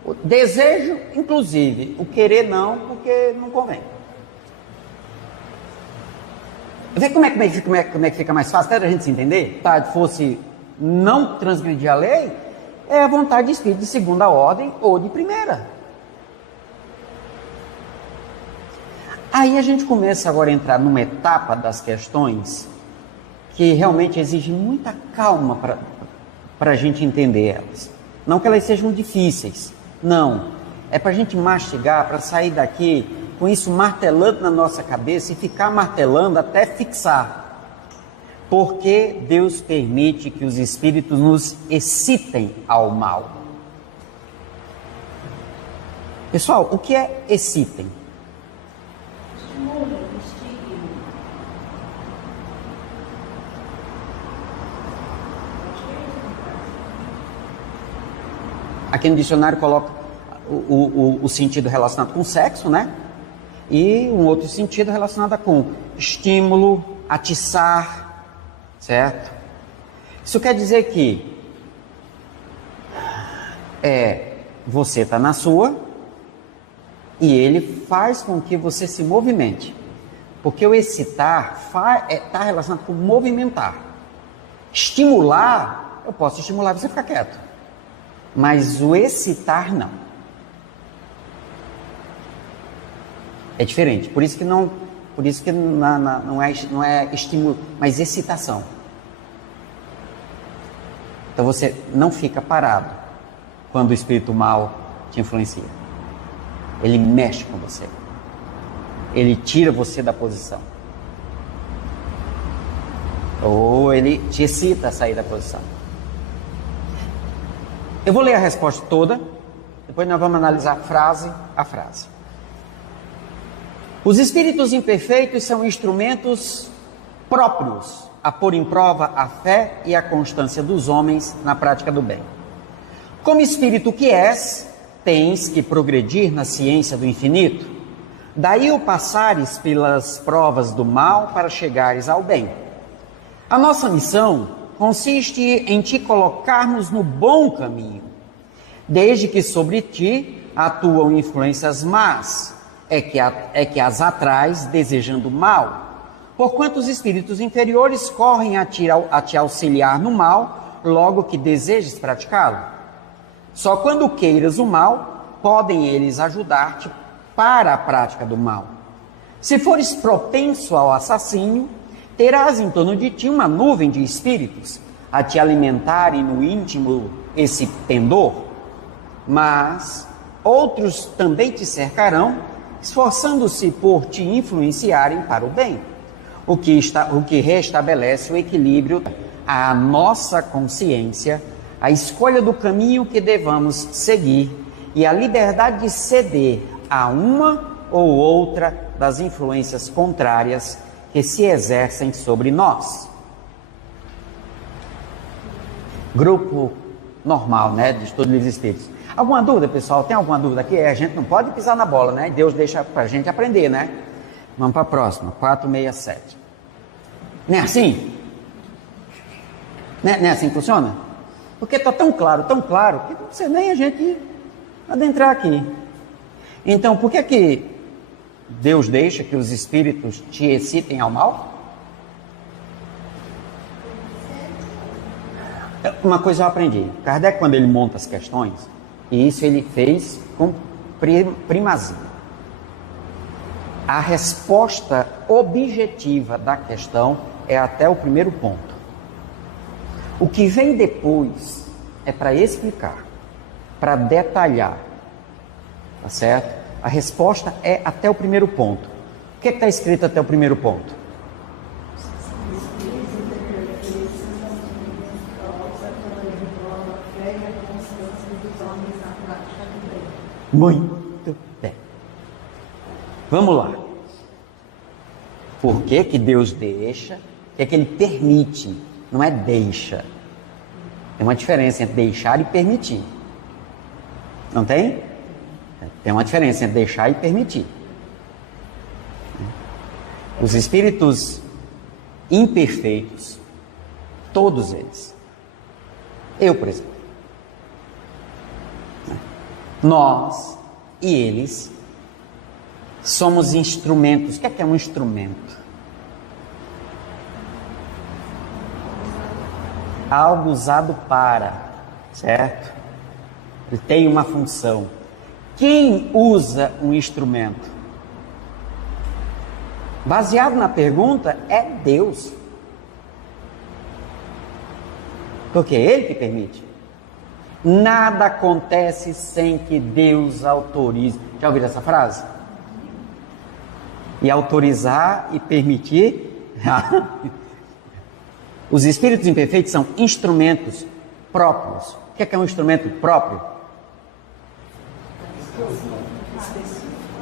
O desejo, inclusive. O querer não, porque não convém. Vê como é que fica mais fácil, até a gente se entender? Se fosse não transgredir a lei, é a vontade de espírito de segunda ordem ou de primeira. Aí a gente começa agora a entrar numa etapa das questões que realmente exige muita calma para a gente entender elas. Não que elas sejam difíceis, não. É para a gente mastigar, para sair daqui com isso martelando na nossa cabeça e ficar martelando até fixar. Porque Deus permite que os espíritos nos excitem ao mal. Pessoal, o que é excitem? Aqui no dicionário coloca o sentido relacionado com sexo, né? E um outro sentido relacionado com estímulo, atiçar, certo? Isso quer dizer que você está na sua e ele faz com que você se movimente. Porque o excitar está relacionado com movimentar. Estimular, eu posso estimular você ficar quieto. Mas o excitar não. É diferente. Por isso que não é estímulo, mas excitação. Então você não fica parado quando o espírito mal te influencia. Ele mexe com você. Ele tira você da posição. Ou ele te excita a sair da posição. Eu vou ler a resposta toda, depois nós vamos analisar frase a frase. Os espíritos imperfeitos são instrumentos próprios a pôr em prova a fé e a constância dos homens na prática do bem. Como espírito que és, tens que progredir na ciência do infinito, Daí o passares pelas provas do mal para chegares ao bem. A nossa missão consiste em te colocarmos no bom caminho, desde que sobre ti atuam influências más, é que as atrais desejando mal, porquanto os espíritos inferiores correm a te auxiliar no mal, logo que desejes praticá-lo. Só quando queiras o mal, podem eles ajudar-te para a prática do mal. Se fores propenso ao assassínio, terás em torno de ti uma nuvem de espíritos a te alimentarem no íntimo esse pendor, mas outros também te cercarão, esforçando-se por te influenciarem para o bem, o que restabelece o equilíbrio, a nossa consciência, a escolha do caminho que devamos seguir e a liberdade de ceder a uma ou outra das influências contrárias que se exercem sobre nós. Grupo normal, né, de estudo dos espíritos. Alguma dúvida, pessoal? Tem alguma dúvida aqui? A gente não pode pisar na bola, né? Deus deixa pra gente aprender, né? Vamos para a próxima, 467. Não é assim? Não é assim que funciona? Porque está tão claro, que não precisa nem a gente adentrar aqui. Então, por que Deus deixa que os espíritos te excitem ao mal? Uma coisa eu aprendi. Kardec, quando ele monta as questões, e isso ele fez com primazia. A resposta objetiva da questão é até o primeiro ponto. O que vem depois é para explicar, para detalhar. Tá certo? A resposta é até o primeiro ponto. O que está escrito até o primeiro ponto? Muito bem. Vamos lá. Por que que Deus deixa? O que é que Ele permite? Não é deixa. Tem uma diferença entre deixar e permitir. Não tem? Tem uma diferença entre deixar e permitir. Os espíritos imperfeitos, todos eles, eu, por exemplo, nós e eles somos instrumentos. O que é um instrumento? Algo usado para, certo? Ele tem uma função. Quem usa um instrumento? Baseado na pergunta, é Deus. Porque é Ele que permite. Nada acontece sem que Deus autorize. Já ouviram essa frase? E autorizar e permitir. Os espíritos imperfeitos são instrumentos próprios. O que é um instrumento próprio?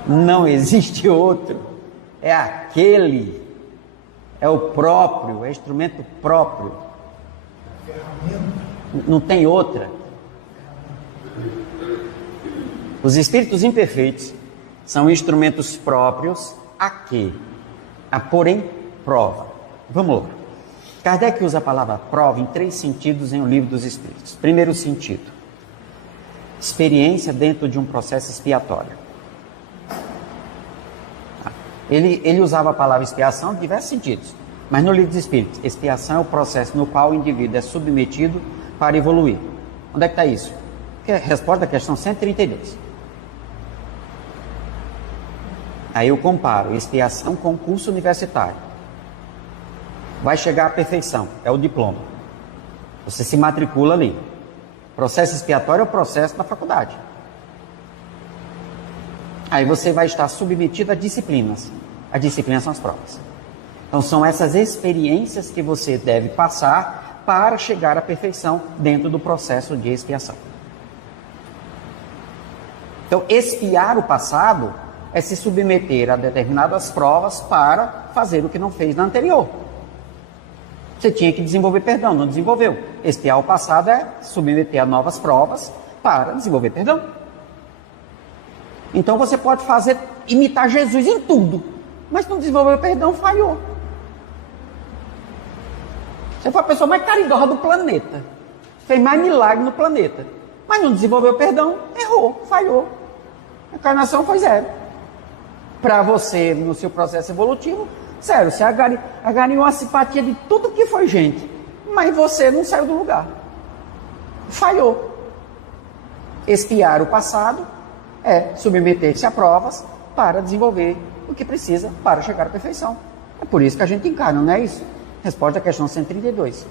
Não existe outro. É aquele. É o próprio. É instrumento próprio. Não tem outra. Os espíritos imperfeitos são instrumentos próprios a quê? A pôr em prova. Vamos lá. Kardec usa a palavra prova em 3 sentidos em O Livro dos Espíritos. Primeiro sentido, experiência dentro de um processo expiatório. Ele usava a palavra expiação em diversos sentidos, mas no Livro dos Espíritos, expiação é o processo no qual o indivíduo é submetido para evoluir. Onde é que está isso? Que é a resposta da questão 132. Aí eu comparo expiação com curso universitário. Vai chegar à perfeição, é o diploma. Você se matricula ali. Processo expiatório é o processo da faculdade. Aí você vai estar submetido a disciplinas. As disciplinas são as provas. Então são essas experiências que você deve passar para chegar à perfeição dentro do processo de expiação. Então expiar o passado é se submeter a determinadas provas para fazer o que não fez na anterior. Você tinha que desenvolver perdão, não desenvolveu. Expiar o passado é submeter a novas provas para desenvolver perdão. Então você pode fazer imitar Jesus em tudo, mas não desenvolveu perdão, falhou. Você foi a pessoa mais caridosa do planeta, fez mais milagre no planeta, mas não desenvolveu perdão, errou, falhou. A encarnação foi zero. Para você, no seu processo evolutivo, sério, você ganhou a simpatia de tudo que foi gente, mas você não saiu do lugar. Falhou. Expiar o passado é submeter-se a provas para desenvolver o que precisa para chegar à perfeição. É por isso que a gente encarna, não é isso? Resposta à questão 132.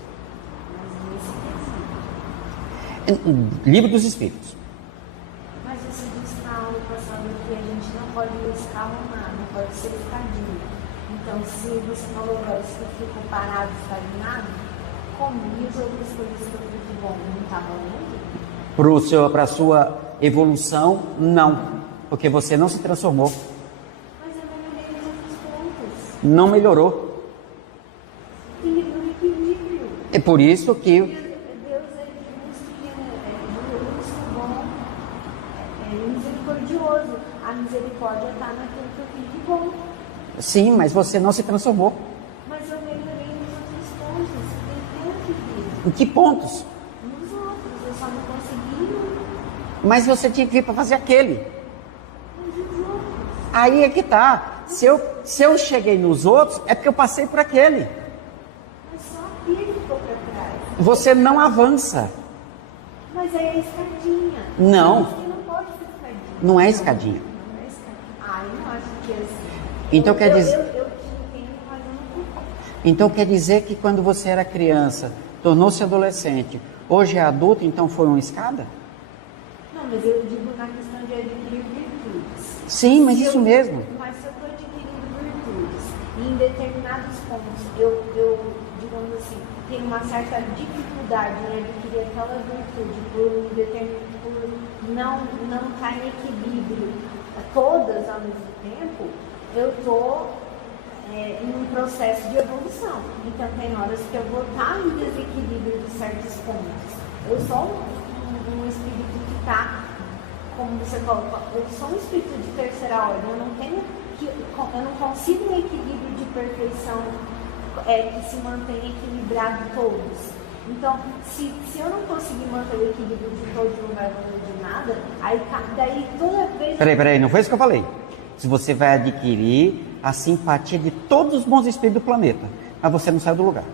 Livro dos Espíritos. Mas você disse na aula passada que a gente não pode escalonar, não pode ser escadinho. Então, se você falou agora, se eu fico parado, estagnado, como? E as outras coisas que eu fico bom, não está valendo? Para a sua evolução, não. Porque você não se transformou. Mas eu melhorei nos outros pontos. Não melhorou. Equilíbrio, equilíbrio. É por isso que... Deus é justo, bom, é misericordioso. A misericórdia está naquilo que eu fiz de bom. Sim, mas você não se transformou. Mas eu melhorei nos outros pontos. Eu tenho que vir. Em que pontos? Nos outros, eu só não consegui. Mas você tinha que vir para fazer aquele. Mas os outros. Aí é que tá. Se eu cheguei nos outros, é porque eu passei por aquele. Mas só aquele ficou para trás. Você não avança. Mas aí é escadinha. Não. Você não pode ser escadinha. Não é escadinha. Não é escadinha. Ah, eu não acho que é assim. Então quer dizer... Eu te entendo, mas eu não concordo. Então quer dizer que quando você era criança, tornou-se adolescente, hoje é adulto, então foi uma escada? Não, mas eu digo na questão de adquirir virtudes. Sim, mas isso mesmo. Mas se eu estou adquirindo virtudes e em determinados pontos eu, digamos assim, tenho uma certa dificuldade em adquirir aquela virtude por não estar em equilíbrio todas ao mesmo tempo, eu estou em um processo de evolução. Então tem horas que eu vou estar em desequilíbrio de certos pontos. Eu sou um espírito que está, como você coloca, eu sou um espírito de terceira ordem, eu não consigo um equilíbrio de perfeição que se mantenha equilibrado todos. Então, se eu não conseguir manter o equilíbrio de todos, não vai valer de nada, aí daí toda vez... Peraí, não foi isso que eu falei. Se você vai adquirir a simpatia de todos os bons espíritos do planeta, mas você não saiu do lugar.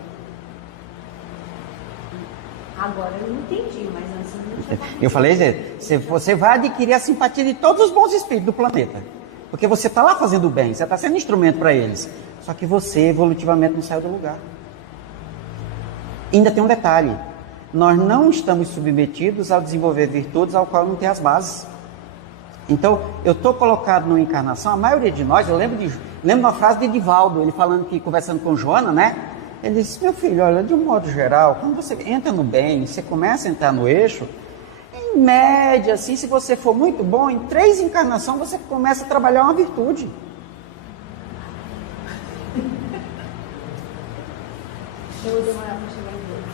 Agora eu não entendi, mas antes eu não tinha... Eu falei, você vai adquirir a simpatia de todos os bons espíritos do planeta. Porque você está lá fazendo o bem, você está sendo instrumento para eles. Só que você, evolutivamente, não saiu do lugar. Ainda tem um detalhe. Nós não estamos submetidos a desenvolver virtudes ao qual não tem as bases. Então, eu estou colocado numa encarnação, a maioria de nós, eu lembro uma frase de Divaldo, ele falando que, conversando com Joana, né? Ele disse, meu filho, olha, de um modo geral, quando você entra no bem, você começa a entrar no eixo, em média, assim, se você for muito bom, em 3 encarnações você começa a trabalhar uma virtude. Eu vou demorar para chegar em Deus.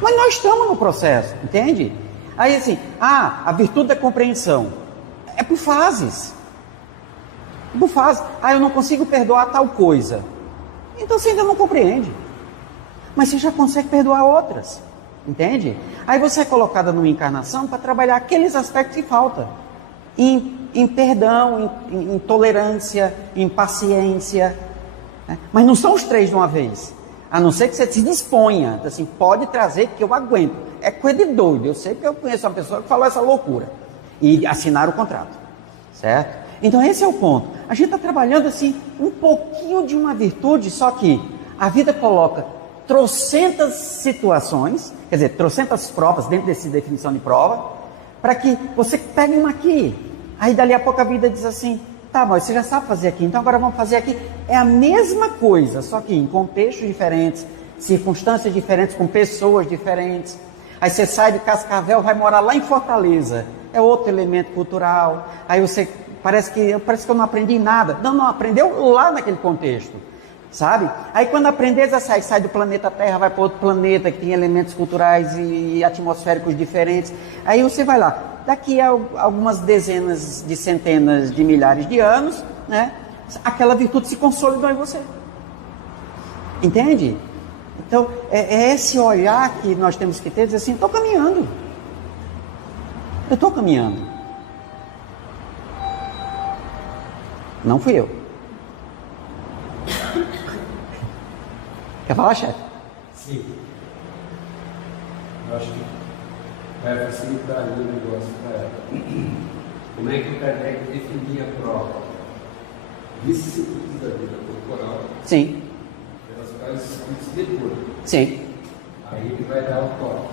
Mas nós estamos no processo, entende? Aí assim, a virtude da compreensão é por fases. Por fases. Eu não consigo perdoar tal coisa. Então você ainda não compreende. Mas você já consegue perdoar outras. Entende? Aí você é colocada numa encarnação para trabalhar aqueles aspectos que faltam. Em perdão, em tolerância, em paciência. Né? Mas não são os 3 de uma vez. A não ser que você se disponha. Assim, pode trazer que eu aguento. É coisa de doido. Eu sei que eu conheço uma pessoa que falou essa loucura. E assinar o contrato. Certo? Então esse é o ponto. A gente está trabalhando assim, um pouquinho de uma virtude, só que a vida coloca trocentas situações, quer dizer, trocentas provas dentro dessa definição de prova, para que você pegue uma aqui. Aí dali a pouco a vida diz assim, tá, mas você já sabe fazer aqui, então agora vamos fazer aqui. É a mesma coisa, só que em contextos diferentes, circunstâncias diferentes, com pessoas diferentes. Aí você sai de Cascavel, vai morar lá em Fortaleza, é outro elemento cultural. Aí você, parece que eu não aprendi nada. Não aprendeu lá naquele contexto. sabe? Aí quando aprenderes a sair, sai do planeta Terra, vai para outro planeta que tem elementos culturais e atmosféricos diferentes. Aí você vai lá. Daqui a algumas dezenas de centenas de milhares de anos, né? Aquela virtude se consolidou em você. Entende? Então, é esse olhar que nós temos que ter, dizer assim, estou caminhando. Eu estou caminhando. Não fui eu. Quer falar, chefe? Sim. Eu acho que vai facilitar o negócio para ela. Como é que o Kardec definia a prova? Vicissitudes da vida corporal. Sim. Pelas quais os espíritos decoram. Sim. Aí ele vai dar o toque.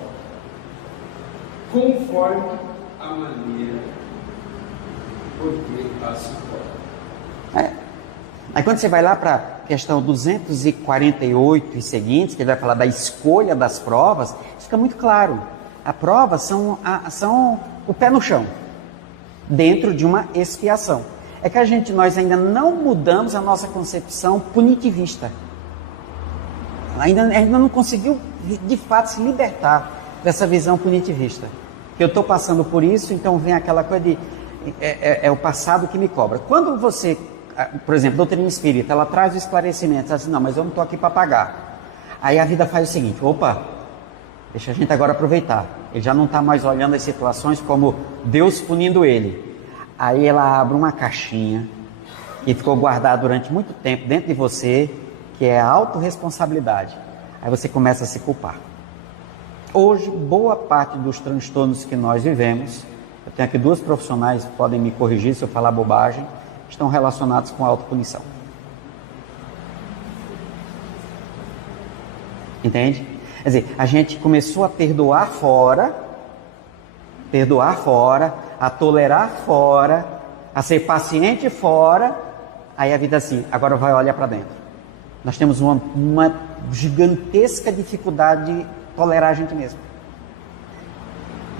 Conforme a maneira porque a suporta. Aí quando você vai lá para a questão 248 e seguintes, que ele vai falar da escolha das provas, fica muito claro. A prova são o pé no chão, dentro de uma expiação. É que nós ainda não mudamos a nossa concepção punitivista. Ainda não conseguiu, de fato, se libertar dessa visão punitivista. Eu estou passando por isso, então vem aquela coisa de... É o passado que me cobra. Quando você... Por exemplo, a doutrina espírita, ela traz o esclarecimento, ela diz, não, mas eu não estou aqui para pagar. Aí a vida faz o seguinte, opa, deixa a gente agora aproveitar. Ele já não está mais olhando as situações como Deus punindo ele. Aí ela abre uma caixinha que ficou guardada durante muito tempo dentro de você, que é a autorresponsabilidade. Aí você começa a se culpar. Hoje, boa parte dos transtornos que nós vivemos, eu tenho aqui duas profissionais que podem me corrigir se eu falar bobagem, estão relacionados com a autopunição. Entende? Quer dizer, a gente começou a perdoar fora, a tolerar fora, a ser paciente fora, aí a vida assim, agora vai olhar para dentro. Nós temos uma gigantesca dificuldade de tolerar a gente mesmo,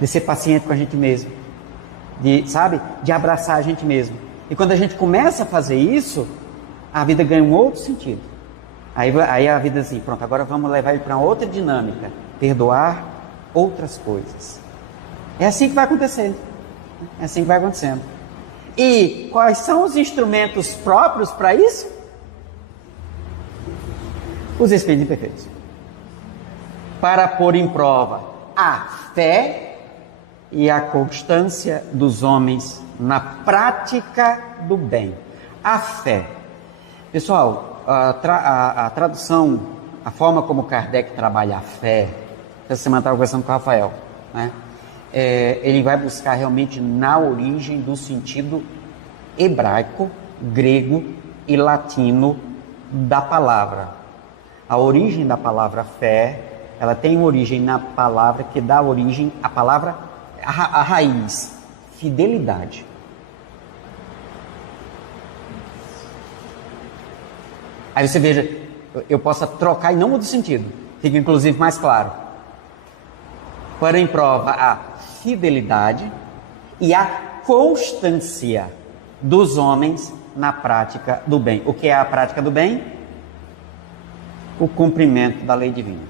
de ser paciente com a gente mesmo, de abraçar a gente mesmo. E quando a gente começa a fazer isso, a vida ganha um outro sentido. Aí a vida assim, pronto, agora vamos levar ele para outra dinâmica, perdoar outras coisas. É assim que vai acontecendo. É assim que vai acontecendo. E quais são os instrumentos próprios para isso? Os espíritos imperfeitos. Para pôr em prova a fé e a constância dos homens na prática do bem. A fé. Pessoal, a tradução, a forma como Kardec trabalha a fé, essa semana eu estava conversando com o Rafael, né? Ele vai buscar realmente na origem do sentido hebraico, grego e latino da palavra. A origem da palavra fé, ela tem origem na palavra que dá origem à palavra, a raiz, fidelidade. Aí você veja, eu posso trocar e não muda o sentido, fica inclusive mais claro. Para em prova a fidelidade e a constância dos homens na prática do bem. O que é a prática do bem? O cumprimento da lei divina.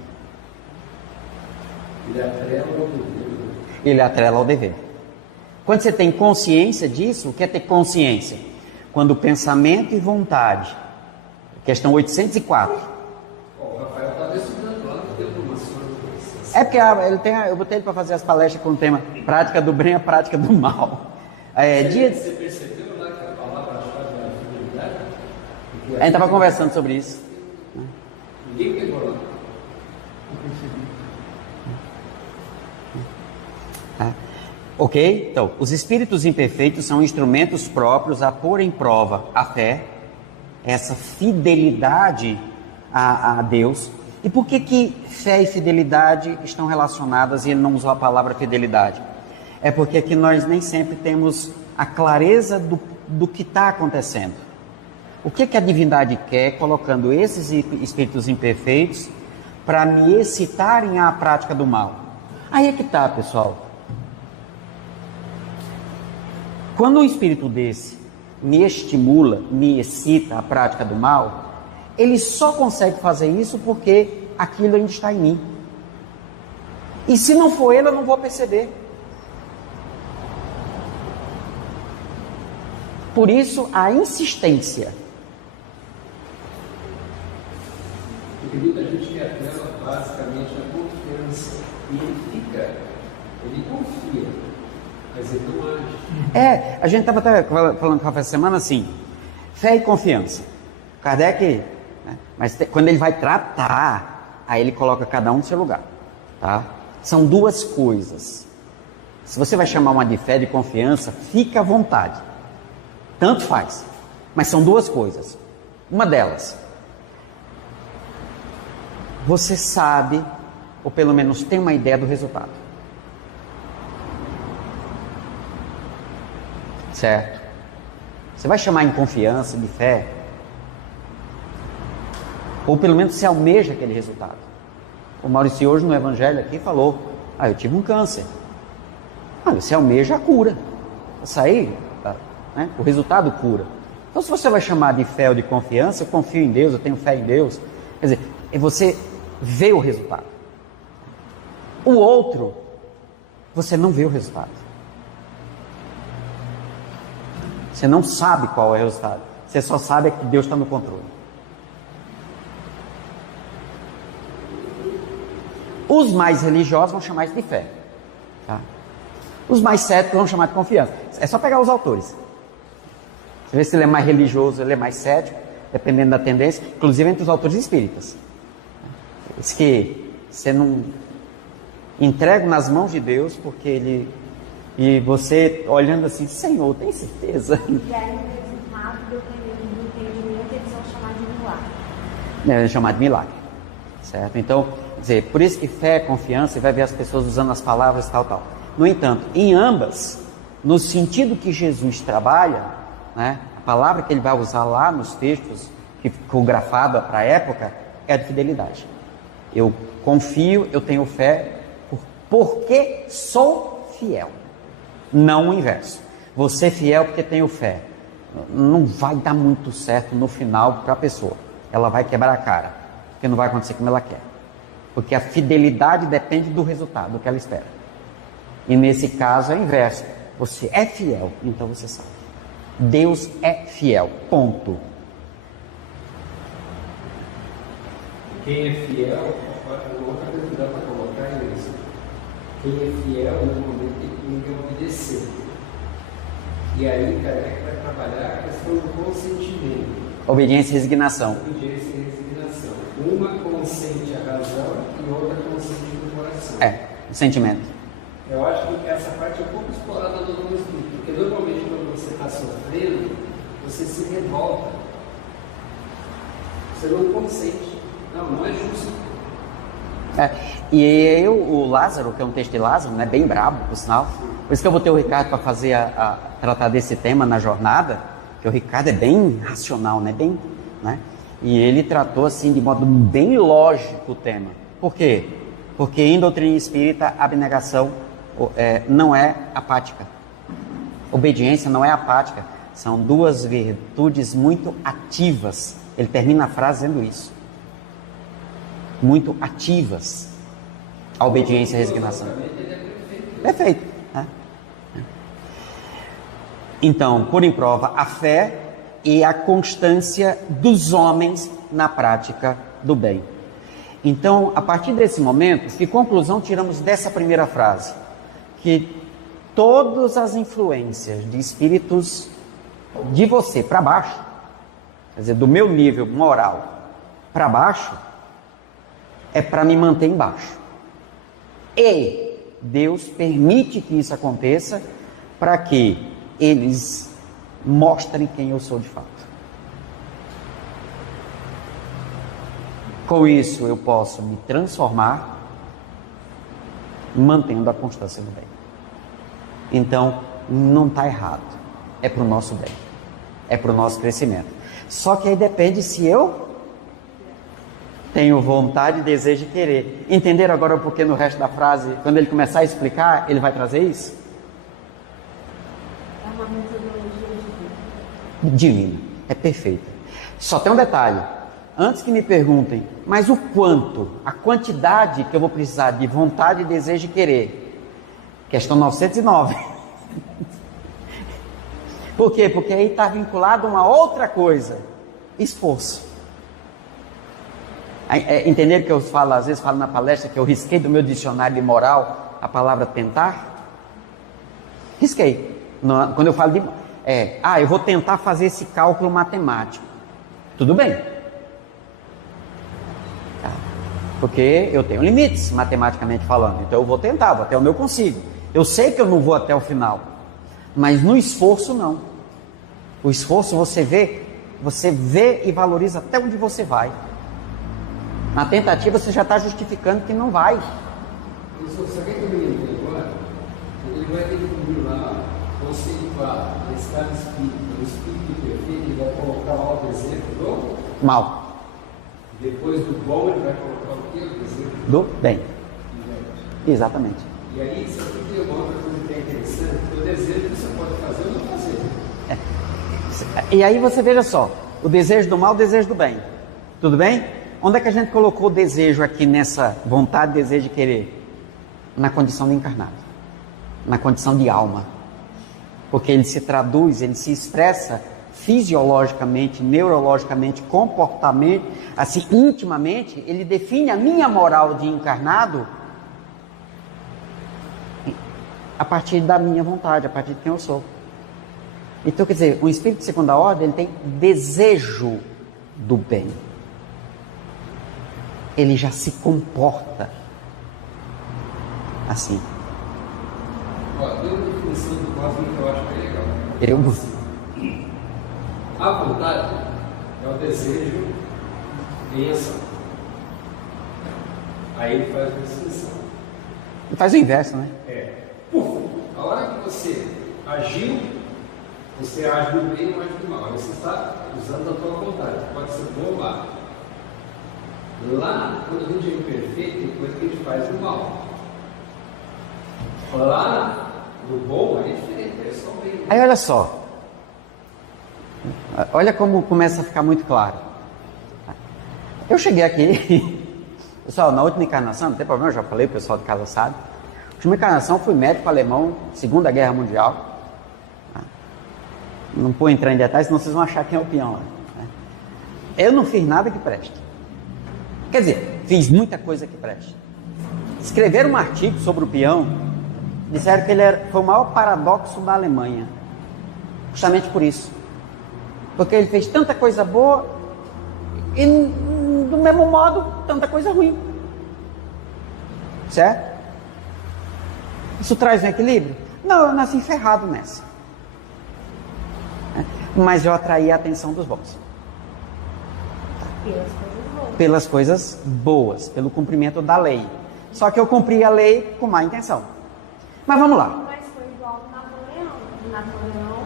Ele atrela ao dever. Quando você tem consciência disso, o que é ter consciência? Quando pensamento e vontade, questão 804. O Rafael estava estudando lá no tempo uma sua. É porque eu botei ele para fazer as palestras com o tema prática do bem e a prática do mal. Você percebeu lá que a palavra-chave era fidelidade? A gente estava conversando sobre isso. Ninguém pegou lá. Ok? Então, os espíritos imperfeitos são instrumentos próprios a pôr em prova a fé, essa fidelidade a Deus. E por que fé e fidelidade estão relacionadas e ele não usou a palavra fidelidade? É porque aqui nós nem sempre temos a clareza do que está acontecendo. O que a divindade quer colocando esses espíritos imperfeitos para me excitarem à prática do mal? Aí é que está, pessoal. Quando um espírito desse me estimula, me excita à prática do mal, ele só consegue fazer isso porque aquilo ainda está em mim. E se não for ele, eu não vou perceber. Por isso, a insistência. Porque muita gente que apela basicamente à confiança. E ele confia, mas ele não age. A gente estava até falando com a semana assim, fé e confiança. Kardec, né, mas quando ele vai tratar, aí ele coloca cada um no seu lugar. Tá? São duas coisas. Se você vai chamar uma de fé e de confiança, fica à vontade. Tanto faz. Mas são duas coisas. Uma delas, você sabe, ou pelo menos tem uma ideia do resultado. Certo? Você vai chamar em confiança, de fé, ou pelo menos você almeja aquele resultado. O Maurício hoje no Evangelho aqui falou, eu tive um câncer. Você almeja a cura. Isso aí, né? O resultado cura. Então se você vai chamar de fé ou de confiança, eu confio em Deus, eu tenho fé em Deus. Quer dizer, você vê o resultado. O outro, você não vê o resultado. Você não sabe qual é o resultado. Você só sabe que Deus está no controle. Os mais religiosos vão chamar isso de fé. Tá? Os mais céticos vão chamar de confiança. É só pegar os autores. Você vê se ele é mais religioso, ele é mais cético, dependendo da tendência, inclusive entre os autores espíritas. Diz que você não entrega nas mãos de Deus, porque ele... E você olhando assim, Senhor, tem certeza? E aí o resultado, dependendo do entendimento, eles vão chamar de milagre. Eles vão chamar de milagre. Certo? Então, quer dizer, por isso que fé, confiança, você vai ver as pessoas usando as palavras tal. No entanto, em ambas, no sentido que Jesus trabalha, né, a palavra que ele vai usar lá nos textos, que ficou grafada para a época, é a de fidelidade. Eu confio, eu tenho fé, porque sou fiel. Não o inverso. Você é fiel porque tenho fé. Não vai dar muito certo no final para a pessoa. Ela vai quebrar a cara, porque não vai acontecer como ela quer. Porque a fidelidade depende do resultado, do que ela espera. E nesse caso é o inverso. Você é fiel, então você sabe. Deus é fiel, ponto. Quem é fiel, uma outra coisa que dá para colocar é isso. Quem é fiel no momento tem que obedecer. E aí, Kardec vai trabalhar a questão do consentimento. Obediência e resignação. Obediência e resignação. Uma consente a razão e outra consente no coração. O sentimento. Eu acho que essa parte é um pouco explorada no Novo Espírito, porque normalmente quando você está sofrendo, você se revolta. Você não consente. Não é justo. E o Lázaro, que é um texto de Lázaro, né, bem brabo, por sinal. Por isso que eu botei o Ricardo para fazer tratar desse tema na jornada, que o Ricardo é bem racional, né, bem, né? E ele tratou assim de modo bem lógico o tema. Por quê? Porque em doutrina espírita a abnegação não é apática. Obediência não é apática. São duas virtudes muito ativas. Ele termina a frase dizendo isso. Muito ativas. A obediência e a resignação. Perfeito. Né? Então, por em prova a fé e a constância dos homens na prática do bem. Então, a partir desse momento, que conclusão tiramos dessa primeira frase? Que todas as influências de espíritos de você para baixo, quer dizer, do meu nível moral para baixo, é para me manter embaixo. E Deus permite que isso aconteça para que eles mostrem quem eu sou de fato. Com isso eu posso me transformar, mantendo a constância no bem. Então, não está errado. É para o nosso bem. É para o nosso crescimento. Só que aí depende se eu tenho vontade, desejo e querer. Entenderam agora o porquê no resto da frase? Quando ele começar a explicar, ele vai trazer isso? É uma metodologia divina. Divina. É perfeita. Só tem um detalhe. antes que me perguntem, mas o quanto, a quantidade que eu vou precisar de vontade, desejo e querer? Questão 909. Por quê? Porque aí está vinculado a uma outra coisa, esforço. Entenderam que eu falo, às vezes falo na palestra, que eu risquei do meu dicionário de moral a palavra tentar? Risquei. Quando eu falo de... eu vou tentar fazer esse cálculo matemático. Tudo bem. Tá. Porque eu tenho limites, matematicamente falando. Então eu vou tentar, vou até onde eu consigo. Eu sei que eu não vou até o final. Mas no esforço, não. O esforço você vê e valoriza até onde você vai. Na tentativa você já está justificando que não vai. Sabe o que eu me lembrei agora? Ele vai ter que cumprir lá, conceituar a estado espírita, o espírito perfeito, ele vai colocar lá o desejo do mal. Depois do bom, ele vai colocar o quê? O desejo do bem. Exatamente. E aí, isso aqui tem uma outra coisa que é interessante, que o desejo você pode fazer ou não fazer. E aí você veja só, o desejo do mal, o desejo do bem. Tudo bem? Onde é que a gente colocou o desejo aqui nessa vontade, desejo de querer? Na condição de encarnado. Na condição de alma. Porque ele se traduz, ele se expressa fisiologicamente, neurologicamente, comportamento, assim, intimamente, ele define a minha moral de encarnado a partir da minha vontade, a partir de quem eu sou. Então, quer dizer, o espírito de segunda ordem, ele tem desejo do bem. Ele já se comporta assim. Tem uma definição do cosmo que eu acho que é legal. A vontade é o desejo em ação. Aí ele faz uma distinção. Ele faz o inverso, né? A hora que você agiu, você age do bem ou age do mal. Aí você está usando a tua vontade. Pode ser bom ou mal. Lá, quando a gente é imperfeito, tem coisa que a gente faz do mal. Lá, do bom, é diferente, é só bem. Aí olha só. Olha como começa a ficar muito claro. Eu cheguei aqui, pessoal, na última encarnação, não tem problema, eu já falei, o pessoal de casa sabe. Na última encarnação fui médico alemão, Segunda Guerra Mundial. Não vou entrar em detalhes, senão vocês vão achar quem é o peão lá. Eu não fiz nada que preste. Quer dizer, fiz muita coisa que preste. Escreveram um artigo sobre o peão, disseram que ele foi o maior paradoxo da Alemanha. Justamente por isso. Porque ele fez tanta coisa boa e, do mesmo modo, tanta coisa ruim. Certo? Isso traz um equilíbrio? Não, eu nasci ferrado nessa. Mas eu atraí a atenção dos bons. Pelas coisas boas, pelo cumprimento da lei. Só que eu cumpri a lei com má intenção. Mas vamos lá. Mas foi igual o Napoleão. O Napoleão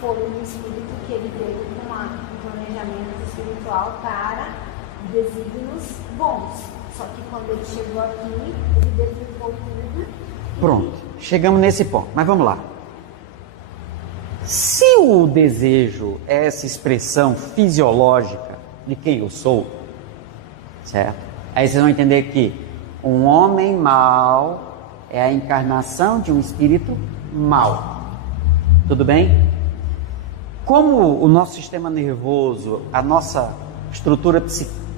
foi um espírito que ele veio com um planejamento espiritual para desígnios bons. Só que quando ele chegou aqui, ele desvirtuou tudo. Pronto, chegamos nesse ponto. Mas vamos lá. Se o desejo é essa expressão fisiológica de quem eu sou, certo? Aí vocês vão entender que um homem mau é a encarnação de um espírito mau. Tudo bem? Como o nosso sistema nervoso, a nossa estrutura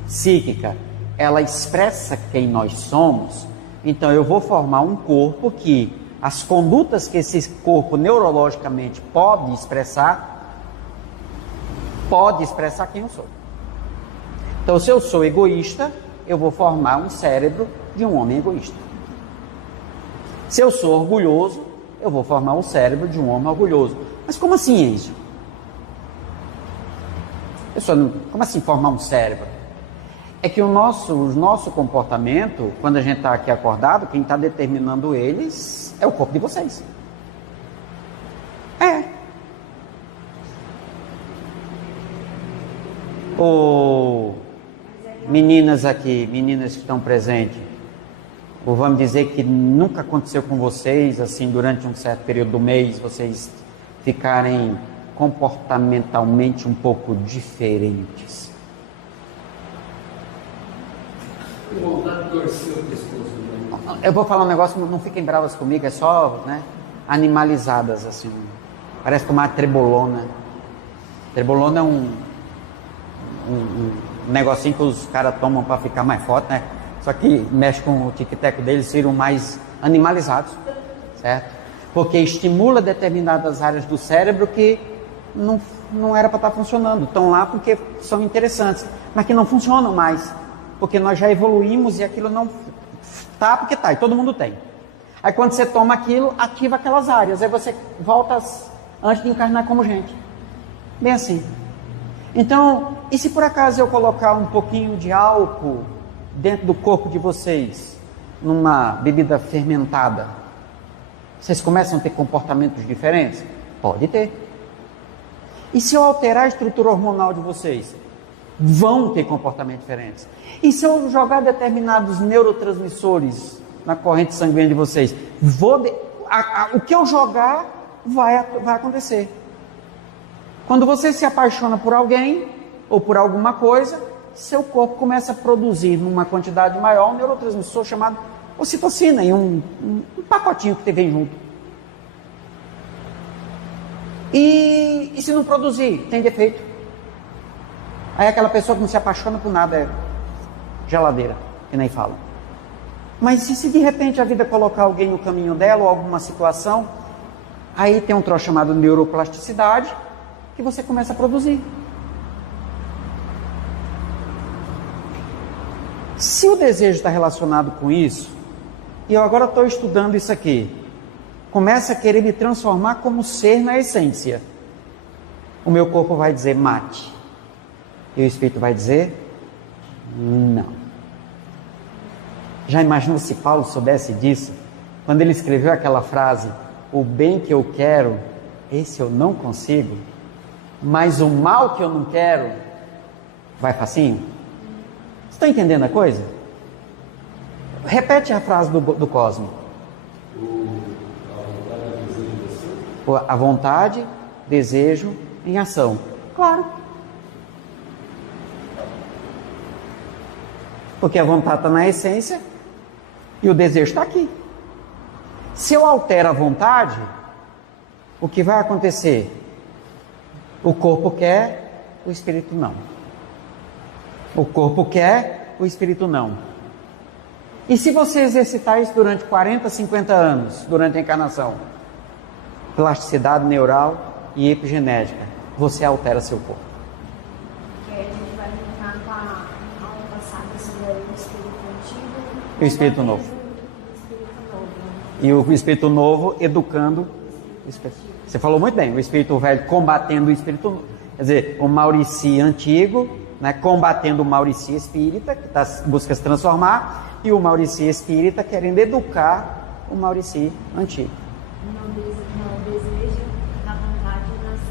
psíquica, ela expressa quem nós somos, então eu vou formar um corpo que as condutas que esse corpo neurologicamente pode expressar quem eu sou. Então, se eu sou egoísta, eu vou formar um cérebro de um homem egoísta. Se eu sou orgulhoso, eu vou formar um cérebro de um homem orgulhoso. Mas como assim, Enzo? Como assim formar um cérebro? É que o nosso comportamento, quando a gente está aqui acordado, quem está determinando eles é o corpo de vocês. Meninas aqui, meninas que estão presentes, ou vamos dizer que nunca aconteceu com vocês, assim, durante um certo período do mês, vocês ficarem comportamentalmente um pouco diferentes. Que vontade de torcer o pescoço. Né? Eu vou falar um negócio, não fiquem bravas comigo, é só, né, animalizadas, assim. Parece tomar trebolona. Trebolona é um negocinho que os caras tomam para ficar mais forte, né? Só que mexe com o tic-teco deles, viram mais animalizados, certo? Porque estimula determinadas áreas do cérebro que não era para estar funcionando. Estão lá porque são interessantes, mas que não funcionam mais. Porque nós já evoluímos e aquilo não tá porque tá, e todo mundo tem. Aí quando você toma aquilo, ativa aquelas áreas. Aí você volta antes de encarnar como gente. Bem assim. Então, e se por acaso eu colocar um pouquinho de álcool dentro do corpo de vocês, numa bebida fermentada, vocês começam a ter comportamentos diferentes? Pode ter. E se eu alterar a estrutura hormonal de vocês? Vão ter comportamentos diferentes. E se eu jogar determinados neurotransmissores na corrente sanguínea de vocês? O que eu jogar vai acontecer. Quando você se apaixona por alguém ou por alguma coisa, seu corpo começa a produzir numa quantidade maior um neurotransmissor chamado ocitocina, em um pacotinho que vem junto. E se não produzir, tem defeito. Aí aquela pessoa que não se apaixona por nada é geladeira, que nem fala. Mas se de repente a vida colocar alguém no caminho dela ou alguma situação, aí tem um troço chamado neuroplasticidade, que você começa a produzir. Se o desejo está relacionado com isso, e eu agora estou estudando isso aqui, começa a querer me transformar como ser na essência, o meu corpo vai dizer mate, e o espírito vai dizer não. Já imaginou se Paulo soubesse disso? Quando ele escreveu aquela frase, o bem que eu quero, esse eu não consigo, mas o mal que eu não quero, vai facinho? Estão entendendo a coisa? Repete a frase do Cosmo. A vontade, desejo em ação. Claro. Porque a vontade está na essência e o desejo está aqui. Se eu altero a vontade, o que vai acontecer? O corpo quer, o espírito não. O corpo quer, o espírito não. E se você exercitar isso durante 40, 50 anos, durante a encarnação, plasticidade neural e epigenética, você altera seu corpo. Porque a gente vai ficar com a aula passada sobre o espírito antigo e o espírito novo. E o espírito novo educando o espírito. Você falou muito bem, o espírito velho combatendo o espírito novo. Quer dizer, o Maurici antigo, né, combatendo o Maurici espírita, que busca se transformar, e o Maurici espírita querendo educar o Maurici antigo. Não deseja da vontade de nascer.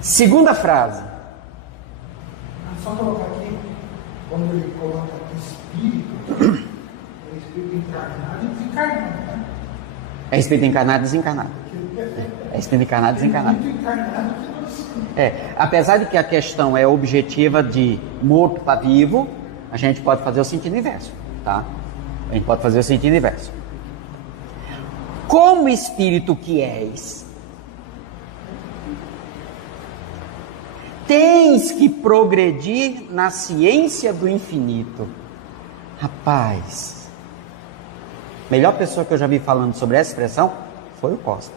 Segunda frase. Só colocar aqui, quando ele coloca aqui espírito, é espírito encarnado e desencarnado, né? É espírito encarnado e desencarnado. É espírito encarnado e desencarnado. Apesar de que a questão é objetiva de morto para vivo, a gente pode fazer o sentido inverso, tá? A gente pode fazer o sentido inverso. Como espírito que és, tens que progredir na ciência do infinito. Rapaz, melhor pessoa que eu já vi falando sobre essa expressão foi o Costa.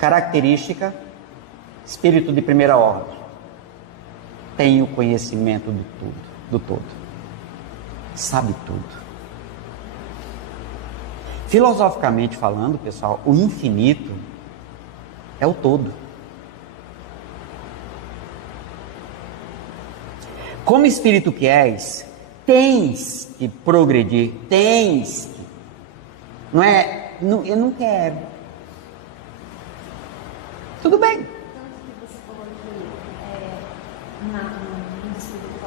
Característica, espírito de primeira ordem. Tem o conhecimento do tudo, do todo. Sabe tudo. Filosoficamente falando, pessoal, o infinito é o todo. Como espírito que és, tens que progredir, tens que. Não é, não, eu não quero. Tudo bem. Tanto que você falou que no espírito,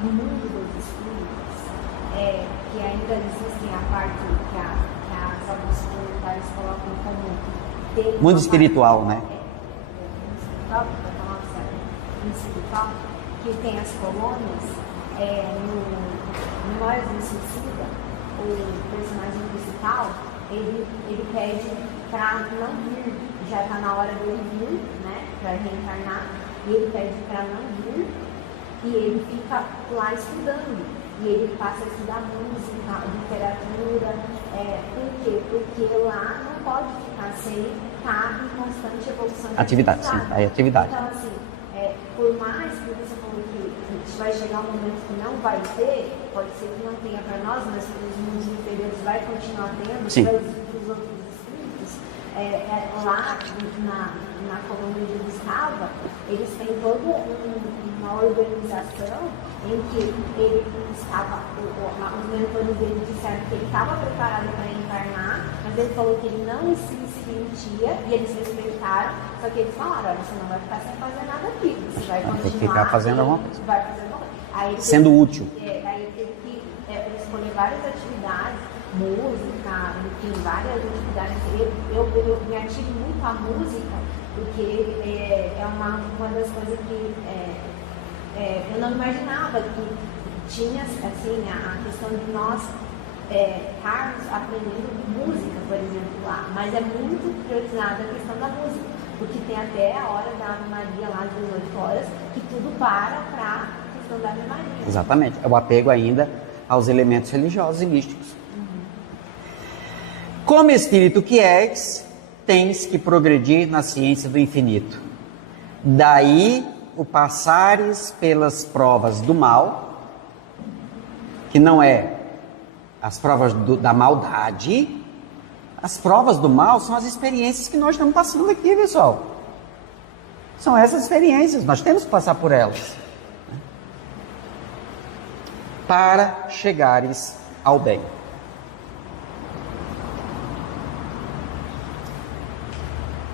no mundo dos espíritos, que ainda existem a parte que as obras comunitárias colocam como Mundo espiritual, né? Mundo espiritual, que tem as colônias, no Nós no Suicida, o personagem principal, ele pede para não vir, já está na hora dele vir, né, para reencarnar, e ele pede para não vir, e ele fica lá estudando. E ele passa a estudar música, literatura. Por quê? Porque lá não pode ficar sem estar em constante evolução. Atividade, sim, é atividade. Então, assim, por mais que você falou que vai chegar um momento que não vai ter, pode ser que não tenha para nós, mas para os mundos inferiores vai continuar tendo, para os outros espíritos. Lá na colônia onde ele estava, eles têm toda uma organização em que ele estava, os mentores dele disseram que ele estava preparado para encarnar, mas ele falou que ele não se sentia, e eles respeitaram, só que eles falaram, olha, você não vai ficar sem fazer nada aqui, você vai continuar. Tem que ficar fazendo alguma coisa. Vai fazer alguma coisa. Aí sendo útil. Aí ele teve que escolher várias atividades, música, enfim, várias atividades. Eu me atiro muito à música, porque é uma das coisas que eu não imaginava que tinha, assim, a questão de nós estarmos aprendendo música, por exemplo, lá. Mas é muito priorizada a questão da música, porque tem até a hora da Ave Maria, lá às 18 horas, que tudo para a questão da Ave Maria. Exatamente, é o apego ainda aos elementos religiosos e místicos. Como espírito que és, tens que progredir na ciência do infinito. Daí o passares pelas provas do mal, que não é as provas da maldade. As provas do mal são as experiências que nós estamos passando aqui, pessoal. São essas experiências, nós temos que passar por elas, para chegares ao bem.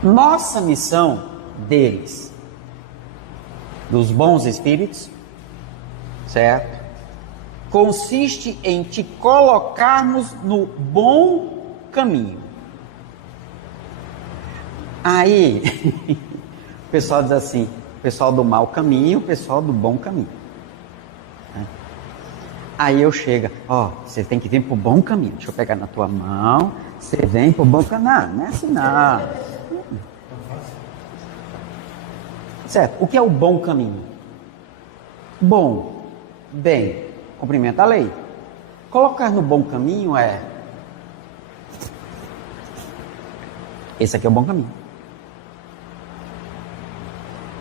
Nossa missão deles, dos bons espíritos, certo? Consiste em te colocarmos no bom caminho. Aí, o pessoal diz assim, o pessoal do mau caminho, o pessoal do bom caminho. Aí eu chego, você tem que vir para o bom caminho. Deixa eu pegar na tua mão, você vem para o bom caminho. Não é assim não. Certo, o que é o bom caminho? Bom, bem, cumprimenta a lei. Colocar no bom caminho esse aqui é o bom caminho.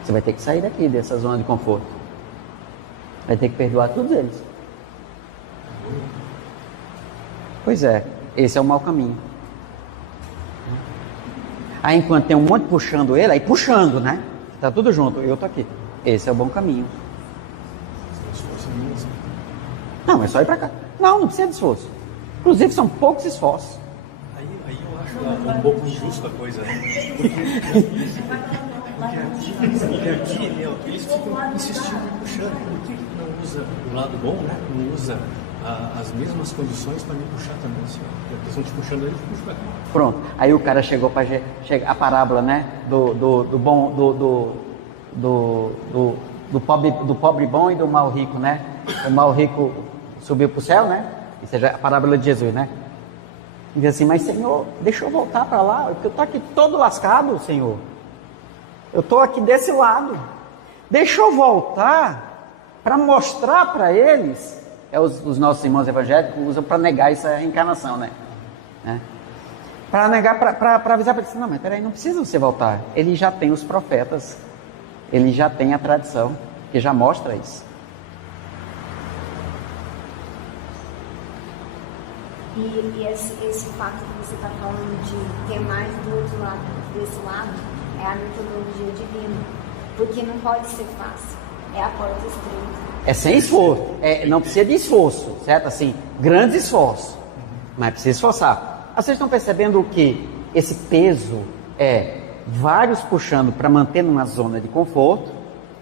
Você vai ter que sair daqui, dessa zona de conforto. Vai ter que perdoar todos eles. Pois é, esse é o mau caminho. Aí enquanto tem um monte puxando ele, aí puxando, né? Tá tudo junto, eu tô aqui. Esse é o bom caminho. Não, é só ir para cá. Não precisa de esforço. Inclusive são poucos esforços. Aí eu acho um pouco injusta a coisa, né? Porque aqui, eles ficam insistindo, puxando. Por que não usa o lado bom, né? Não usa as mesmas condições para me puxar também, assim, eles estão te puxando aí, eu puxo para cá. Pronto, aí o cara chegou para a parábola, né, do pobre bom e do mal rico, né? O mal rico subiu para o céu, né? Isso é a parábola de Jesus, né? E diz assim, mas Senhor, deixa eu voltar para lá, porque eu estou aqui todo lascado, Senhor. Eu estou aqui desse lado. Deixa eu voltar para mostrar para eles. Os nossos irmãos evangélicos usam para negar essa reencarnação, né? Para negar, para avisar para eles, não, mas peraí, não precisa você voltar. Ele já tem os profetas, ele já tem a tradição, que já mostra isso. E esse fato que você está falando de ter mais do outro lado, desse lado, é a metodologia divina. Porque não pode ser fácil, é a porta estreita. É sem esforço, não precisa de esforço, certo? Assim, grande esforço, mas precisa esforçar. Vocês estão percebendo que esse peso é vários puxando para manter numa zona de conforto,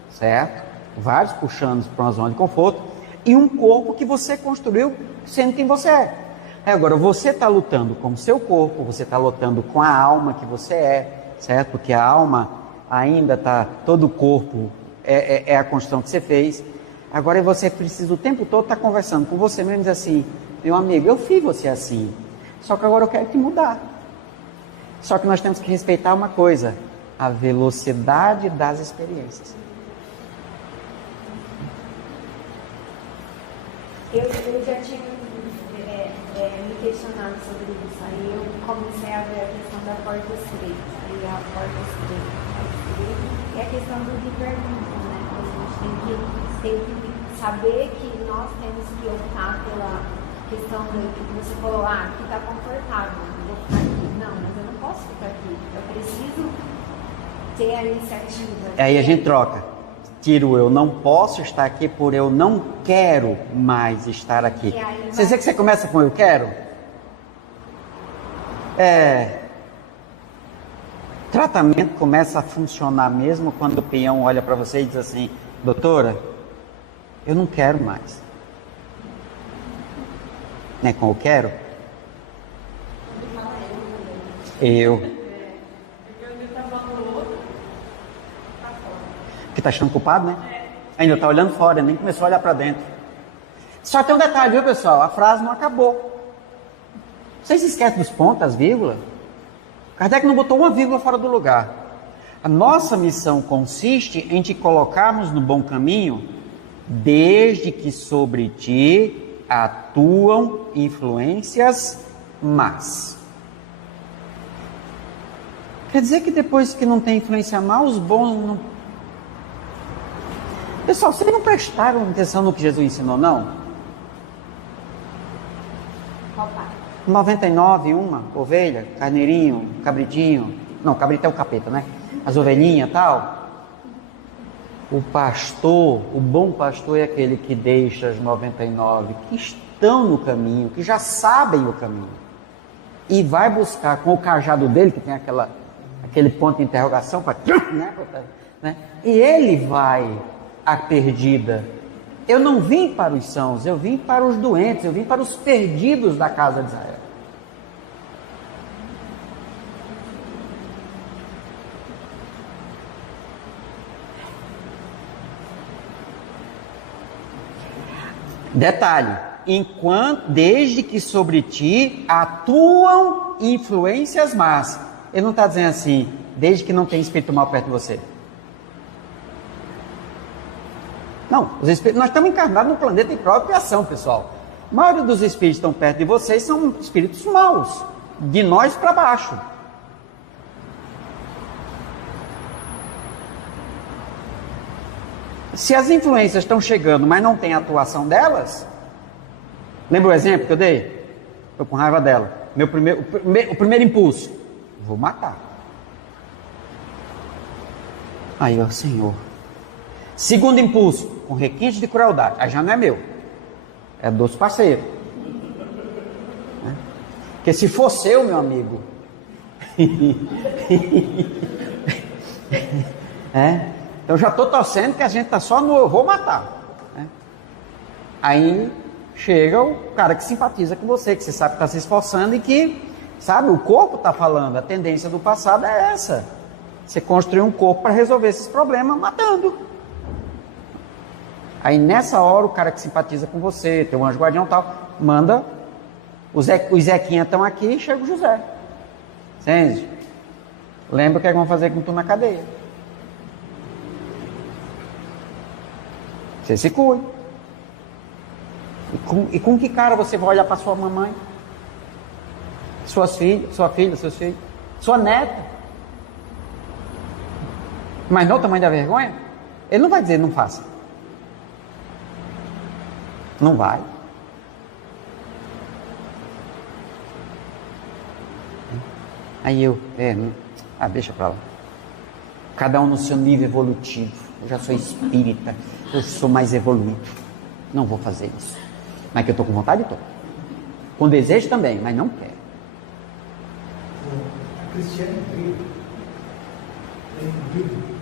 certo? Vários puxando para uma zona de conforto, e um corpo que você construiu sendo quem você é. Agora, você está lutando com o seu corpo, você está lutando com a alma que você é, certo? Porque a alma ainda está, todo o corpo é a construção que você fez. Agora você precisa o tempo todo estar conversando com você mesmo e dizer assim, meu amigo, eu fiz você assim, só que agora eu quero te mudar. Só que nós temos que respeitar uma coisa, a velocidade das experiências. Eu já tinha me questionado sobre isso, aí eu comecei a ver a questão da porta estreita, aí a porta estreita, e a questão do livre-arbítrio, né? A gente tem que saber que nós temos que optar pela questão que você falou, aqui está confortável, vou ficar aqui. Não, mas eu não posso ficar aqui, eu preciso ter a iniciativa. Aí a gente troca. Tiro eu não posso estar aqui por eu não quero mais estar aqui. Você vê que você começa com eu quero? Tratamento começa a funcionar mesmo quando o peão olha para você e diz assim, doutora, eu não quero mais. Não é com eu quero? Eu. Que está achando culpado, né? Ainda está olhando fora, nem começou a olhar para dentro. Só tem um detalhe, viu, pessoal? A frase não acabou. Vocês se esquecem dos pontos, das vírgulas? Kardec não botou uma vírgula fora do lugar. A nossa missão consiste em te colocarmos no bom caminho, desde que sobre ti atuam influências más. Quer dizer que depois que não tem influência má, os bons não... Pessoal, vocês não prestaram atenção no que Jesus ensinou, não? 99, uma ovelha, carneirinho, cabritinho. Não, cabrito é o capeta, né? As ovelhinhas e tal. O pastor, o bom pastor é aquele que deixa as 99 que estão no caminho, que já sabem o caminho. E vai buscar com o cajado dele, que tem aquele ponto de interrogação, para, né? E ele vai a perdida. Eu não vim para os sãos, eu vim para os doentes, eu vim para os perdidos da casa de Israel. Detalhe, desde que sobre ti atuam influências más. Ele não está dizendo assim, desde que não tem espírito mal perto de você. Não, nós estamos encarnados no planeta em prova e criação, pessoal. A maioria dos espíritos que estão perto de vocês são espíritos maus, de nós para baixo. Se as influências estão chegando, mas não tem a atuação delas, lembra o exemplo que eu dei? Estou com raiva dela. O primeiro impulso, vou matar. Aí, ó, Senhor. Segundo impulso, com requinte de crueldade. Aí já não é meu, é dos parceiros. Porque se for seu, meu amigo, eu já estou torcendo que a gente está só no eu vou matar. Aí chega o cara que simpatiza com você, que você sabe que está se esforçando e que, sabe, o corpo está falando, a tendência do passado é essa. Você construiu um corpo para resolver esses problemas matando. Aí nessa hora o cara que simpatiza com você, tem um anjo guardião e tal, manda, os Zequinha estão aqui e chega o José. Entende? Lembra o que vão fazer com tu na cadeia. Você se cuida. E com que cara você vai olhar para sua mamãe? Suas filhas, sua filha, seus filhos? Sua neta? Mas não o tamanho da vergonha? Ele não vai dizer não faça. Não vai. Aí deixa pra lá. Cada um no seu nível evolutivo. Eu já sou espírita, eu sou mais evoluído. Não vou fazer isso. Mas que eu estou com vontade, estou. Com desejo também, mas não quero. A Cristiane Brito tem um livro,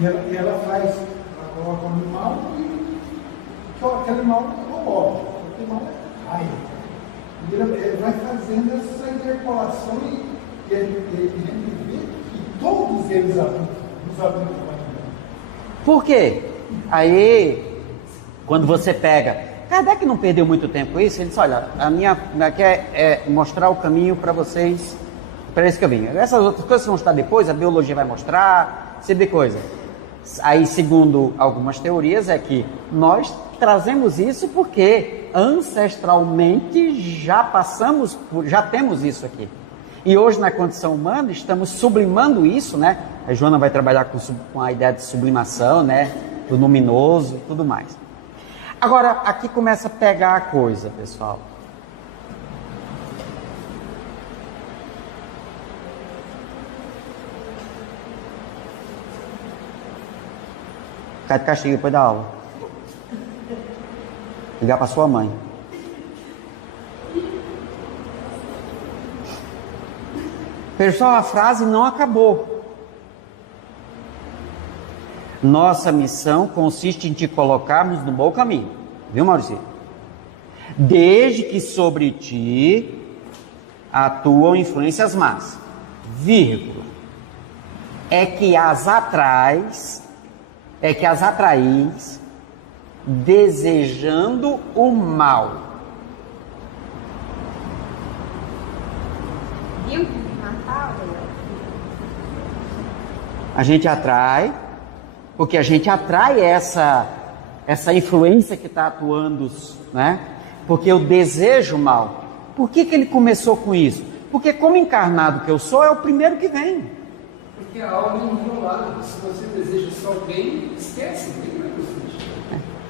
E ela coloca o animal e aquele animal não morre, aquele animal cai. E ele vai fazendo essa interpolação e ele vê que todos eles nos habitam. Por quê? Aí, quando você pega... Kardec não perdeu muito tempo com isso, ele disse, olha, a minha quer mostrar o caminho para vocês, para esse caminho. Essas outras coisas vão estar depois, a biologia vai mostrar, você vê coisa. Aí, segundo algumas teorias, é que nós trazemos isso porque ancestralmente já temos isso aqui. E hoje, na condição humana, estamos sublimando isso, né? A Joana vai trabalhar com a ideia de sublimação, né? Do luminoso e tudo mais. Agora, aqui começa a pegar a coisa, pessoal. Cai de castigo depois da aula. Ligar para sua mãe. Pessoal, a frase não acabou. Nossa missão consiste em te colocarmos no bom caminho. Viu, Maurício? Desde que sobre ti atuam influências más. Vírgula. É que as atraís desejando o mal. Viu? Natal. A gente atrai, porque a gente atrai essa influência que está atuando, né? Porque eu desejo o mal. Por que ele começou com isso? Porque como encarnado que eu sou, é o primeiro que vem. Porque a alma é inviolável. Se você deseja só o bem, esquece, não tem mais você.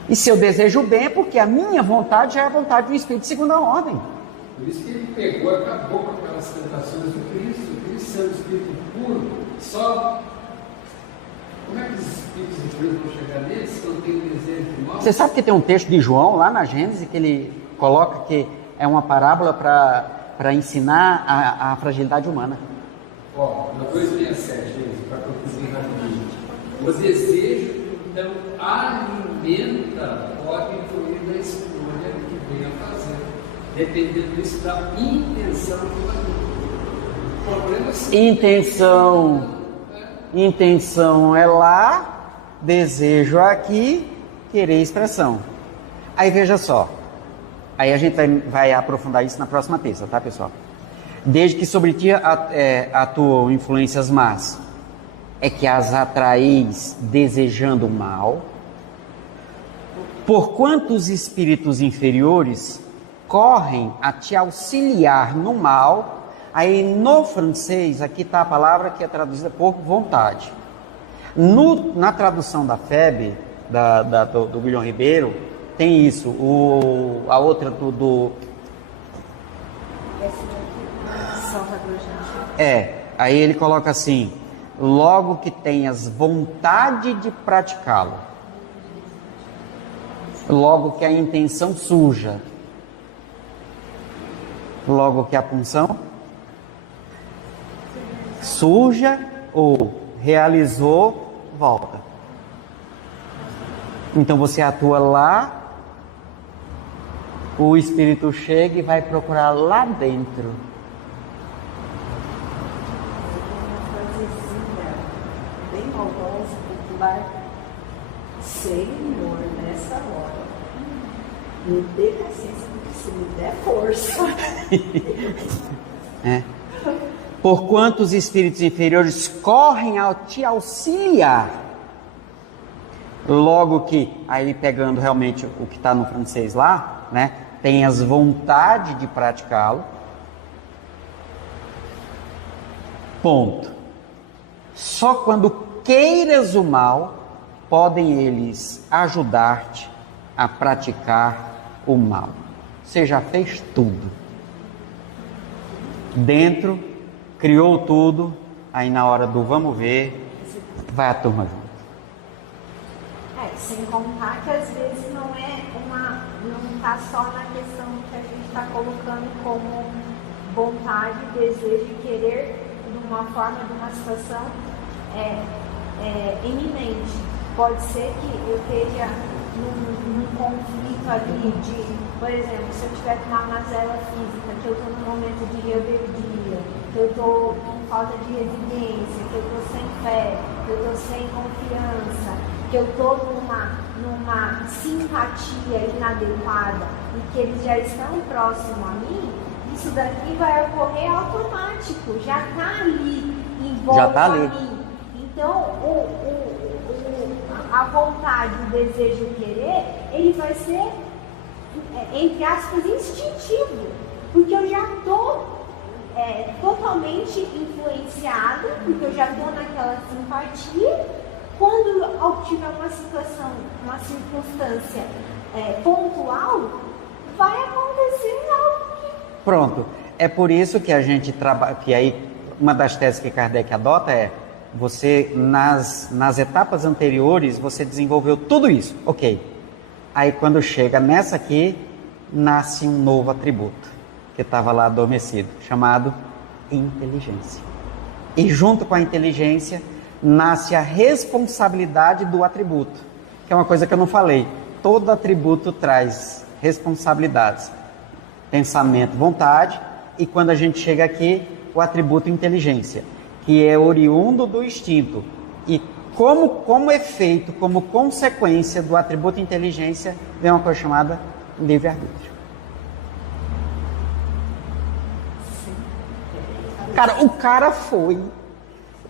E se eu desejo o bem, é porque a minha vontade já é a vontade do Espírito de segunda ordem. Por isso que ele pegou e acabou com aquelas tentações do Cristo. O Cristo sendo Espírito puro, só... Como é que os espíritos impuros vão chegar neles se não tem o desejo de mal? Você sabe que tem um texto de João lá na Gênesis que ele coloca que é uma parábola para ensinar a fragilidade humana. Ó, na 267, para concluir rapidinho. O desejo, então, alimenta, pode influir na escolha que venha fazer, dependendo disso da intenção do Intenção. Intenção é lá, desejo aqui, querer expressão. Aí veja só, aí a gente vai aprofundar isso na próxima terça, tá, pessoal? Desde que sobre ti atuam influências más, é que as atraís desejando o mal, porquanto os espíritos inferiores correm a te auxiliar no mal. Aí no francês, aqui está a palavra que é traduzida por vontade. Na tradução da FEB, do Guilherme Ribeiro, tem isso. A outra do... aí ele coloca assim, logo que tenhas vontade de praticá-lo, logo que a intenção surja, logo que a punção surja ou realizou, volta. Então você atua lá, o espírito chega e vai procurar lá dentro. Bem maldosa, popular. Senhor, nessa hora, me dê paciência, porque se me der força. Porquanto os espíritos inferiores correm a te auxiliar. Logo que, aí pegando realmente o que está no francês lá, né? Tenhas vontade de praticá-lo. Ponto. Só quando queiras o mal, podem eles ajudar-te a praticar o mal. Você já fez tudo. Dentro, criou tudo, aí na hora do vamos ver, vai a turma junto. Sem contar que às vezes não está só na questão que a gente está colocando como vontade, desejo e querer de uma forma, de uma situação, eminente. Pode ser que eu esteja num conflito ali de, por exemplo, se eu tiver com uma mazela física, que eu estou num momento de rebeldia, que eu estou com falta de resiliência, que eu estou sem fé, que eu estou sem confiança, que eu estou numa simpatia inadequada e que eles já estão próximos a mim, isso daqui vai ocorrer automático, já está ali em volta a mim. Então, a vontade, o desejo, o querer, ele vai ser, entre aspas, instintivo, porque eu já estou totalmente influenciada, porque eu já estou naquela simpatia. Quando eu tiver uma situação, uma circunstância pontual, vai acontecer algo que... Pronto. É por isso que a gente trabalha, que aí uma das teses que Kardec adota é: você, nas etapas anteriores, você desenvolveu tudo isso, ok. Aí quando chega nessa aqui, nasce um novo atributo, que estava lá adormecido, chamado inteligência. E junto com a inteligência, nasce a responsabilidade do atributo, que é uma coisa que eu não falei. Todo atributo traz responsabilidades. Pensamento, vontade, e quando a gente chega aqui, o atributo inteligência, que é oriundo do instinto, e como efeito, como consequência do atributo inteligência, vem uma coisa chamada livre-arbítrio. Cara, o cara foi...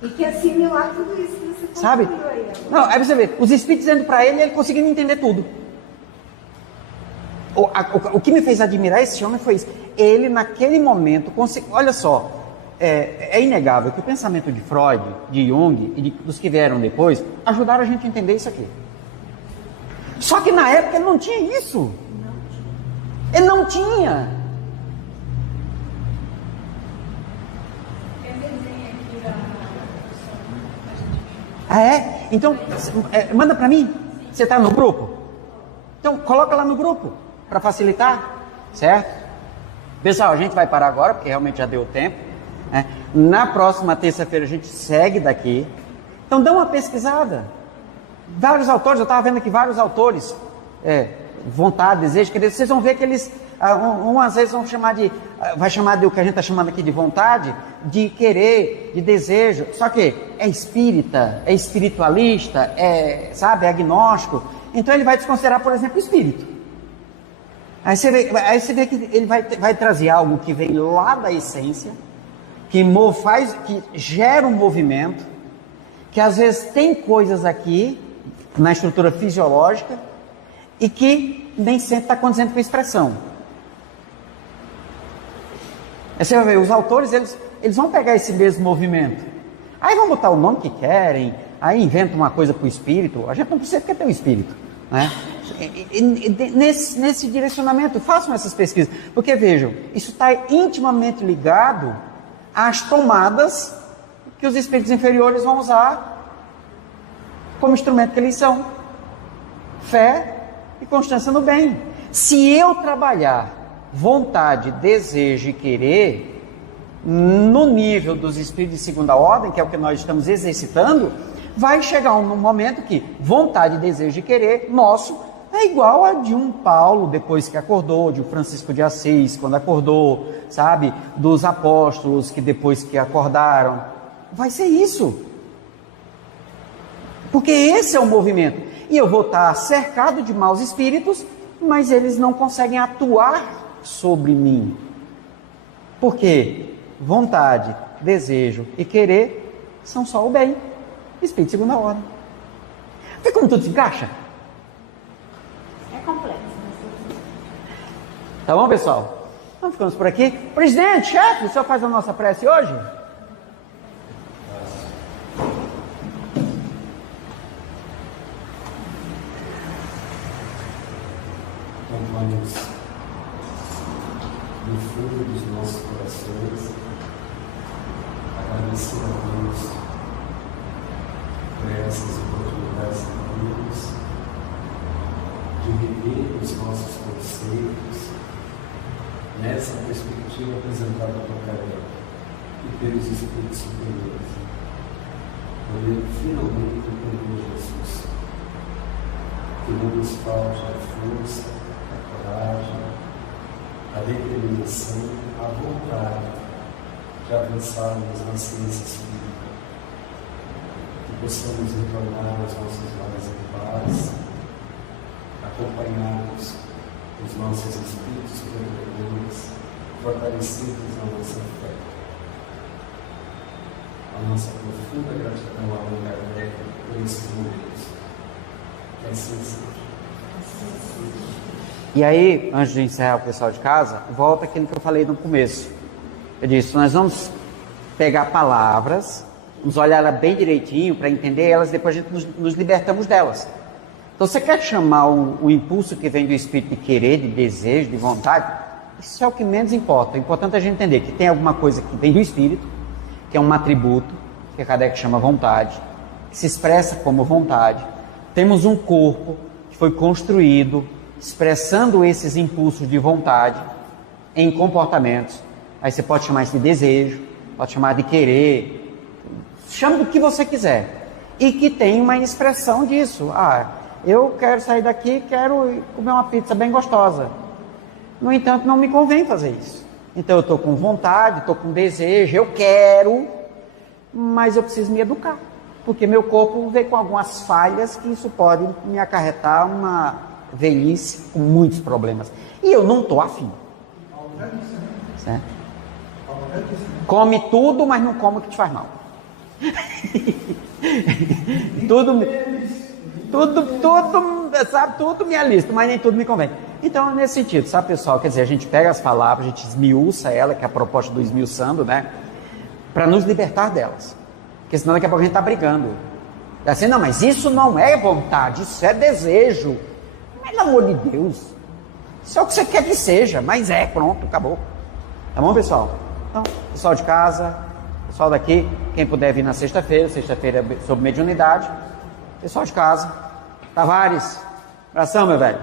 E que assimilar tudo isso que você falou. Sabe? Não, aí você vê, os espíritos dizendo para ele conseguindo entender tudo. O que me fez admirar esse homem foi isso. Ele, naquele momento, olha só, é inegável que o pensamento de Freud, de Jung e dos que vieram depois ajudaram a gente a entender isso aqui. Só que na época ele não tinha isso. Ele não tinha. Ah, é? Então, manda para mim. Você está no grupo? Então, coloca lá no grupo, para facilitar, certo? Pessoal, a gente vai parar agora, porque realmente já deu tempo, né? Na próxima terça-feira a gente segue daqui. Então, dá uma pesquisada. Vários autores, eu estava vendo aqui vários autores, vontade, desejo, querer. Vocês vão ver que eles, às vezes vai chamar de o que a gente está chamando aqui de vontade, de querer, de desejo. Só que é espírita, é espiritualista, é agnóstico. Então ele vai desconsiderar, por exemplo, o espírito. Aí você vê que ele vai trazer algo que vem lá da essência, que gera um movimento, que às vezes tem coisas aqui na estrutura fisiológica e que nem sempre está condizente com a expressão. Aí você vai ver, os autores, eles vão pegar esse mesmo movimento, aí vão botar o nome que querem, aí inventam uma coisa para o espírito. A gente não precisa porque tem um espírito, né? Nesse direcionamento, façam essas pesquisas, porque vejam, isso está intimamente ligado às tomadas que os espíritos inferiores vão usar como instrumento que eles são: fé e constância no bem. Se eu trabalhar vontade, desejo e querer no nível dos espíritos de segunda ordem, que é o que nós estamos exercitando, vai chegar um momento que vontade, desejo e querer nosso é igual a de um Paulo depois que acordou, de um Francisco de Assis quando acordou, sabe? Dos apóstolos que depois que acordaram. Vai ser isso. Porque esse é o movimento. E eu vou estar cercado de maus espíritos, mas eles não conseguem atuar sobre mim. Por quê? Vontade, desejo e querer são só o bem. Espírito de segunda ordem. Vê como tudo se encaixa? É complexo. Tá bom, pessoal? Então ficamos por aqui. Presidente, chefe, o senhor faz a nossa prece hoje? Vamos no fundo dos nossos corações agradecer a Deus por essas oportunidades que temos de rever os nossos conceitos nessa perspectiva apresentada por Kardec e pelos espíritos superiores. poder finalmente entender Jesus. Que não nos falte a força, a coragem, a determinação, a vontade de avançarmos na ciência espírita. Que possamos retornar aos nossos lares em paz, acompanhados os nossos espíritos protetores, fortalecidos na nossa fé. A nossa profunda gratidão a Allan Kardec por esses momentos. Que assim seja. E aí, antes de encerrar o pessoal de casa, volta aquilo que eu falei no começo. Eu disse, nós vamos pegar palavras, vamos olhar ela bem direitinho para entender elas, depois a gente nos libertamos delas. Então, você quer chamar o impulso que vem do espírito de querer, de desejo, de vontade? Isso é o que menos importa. O importante é a gente entender que tem alguma coisa que vem do espírito, que é um atributo, que Kardec chama vontade, que se expressa como vontade. Temos um corpo que foi construído expressando esses impulsos de vontade em comportamentos. Aí você pode chamar isso de desejo, pode chamar de querer, chama do que você quiser. E que tem uma expressão disso. Eu quero sair daqui, quero comer uma pizza bem gostosa. No entanto, não me convém fazer isso. Então eu estou com vontade, estou com desejo, eu quero, mas eu preciso me educar. Porque meu corpo vem com algumas falhas que isso pode me acarretar uma velhice com muitos problemas. E eu não estou afim. Certo? Come tudo, mas não come o que te faz mal. Tudo me alista, mas nem tudo me convém. Então, nesse sentido, sabe, pessoal? Quer dizer, a gente pega as palavras, a gente esmiuça ela, que é a proposta do esmiuçando, né? Para nos libertar delas. Porque senão daqui a pouco a gente está brigando. Assim, não, mas isso não é vontade, isso é desejo. Pelo amor de Deus. Isso é o que você quer que seja, mas pronto, acabou. Tá bom, pessoal? Então, pessoal de casa, pessoal daqui, quem puder vir na sexta-feira é sobre mediunidade. Pessoal de casa, Tavares, abração, meu velho.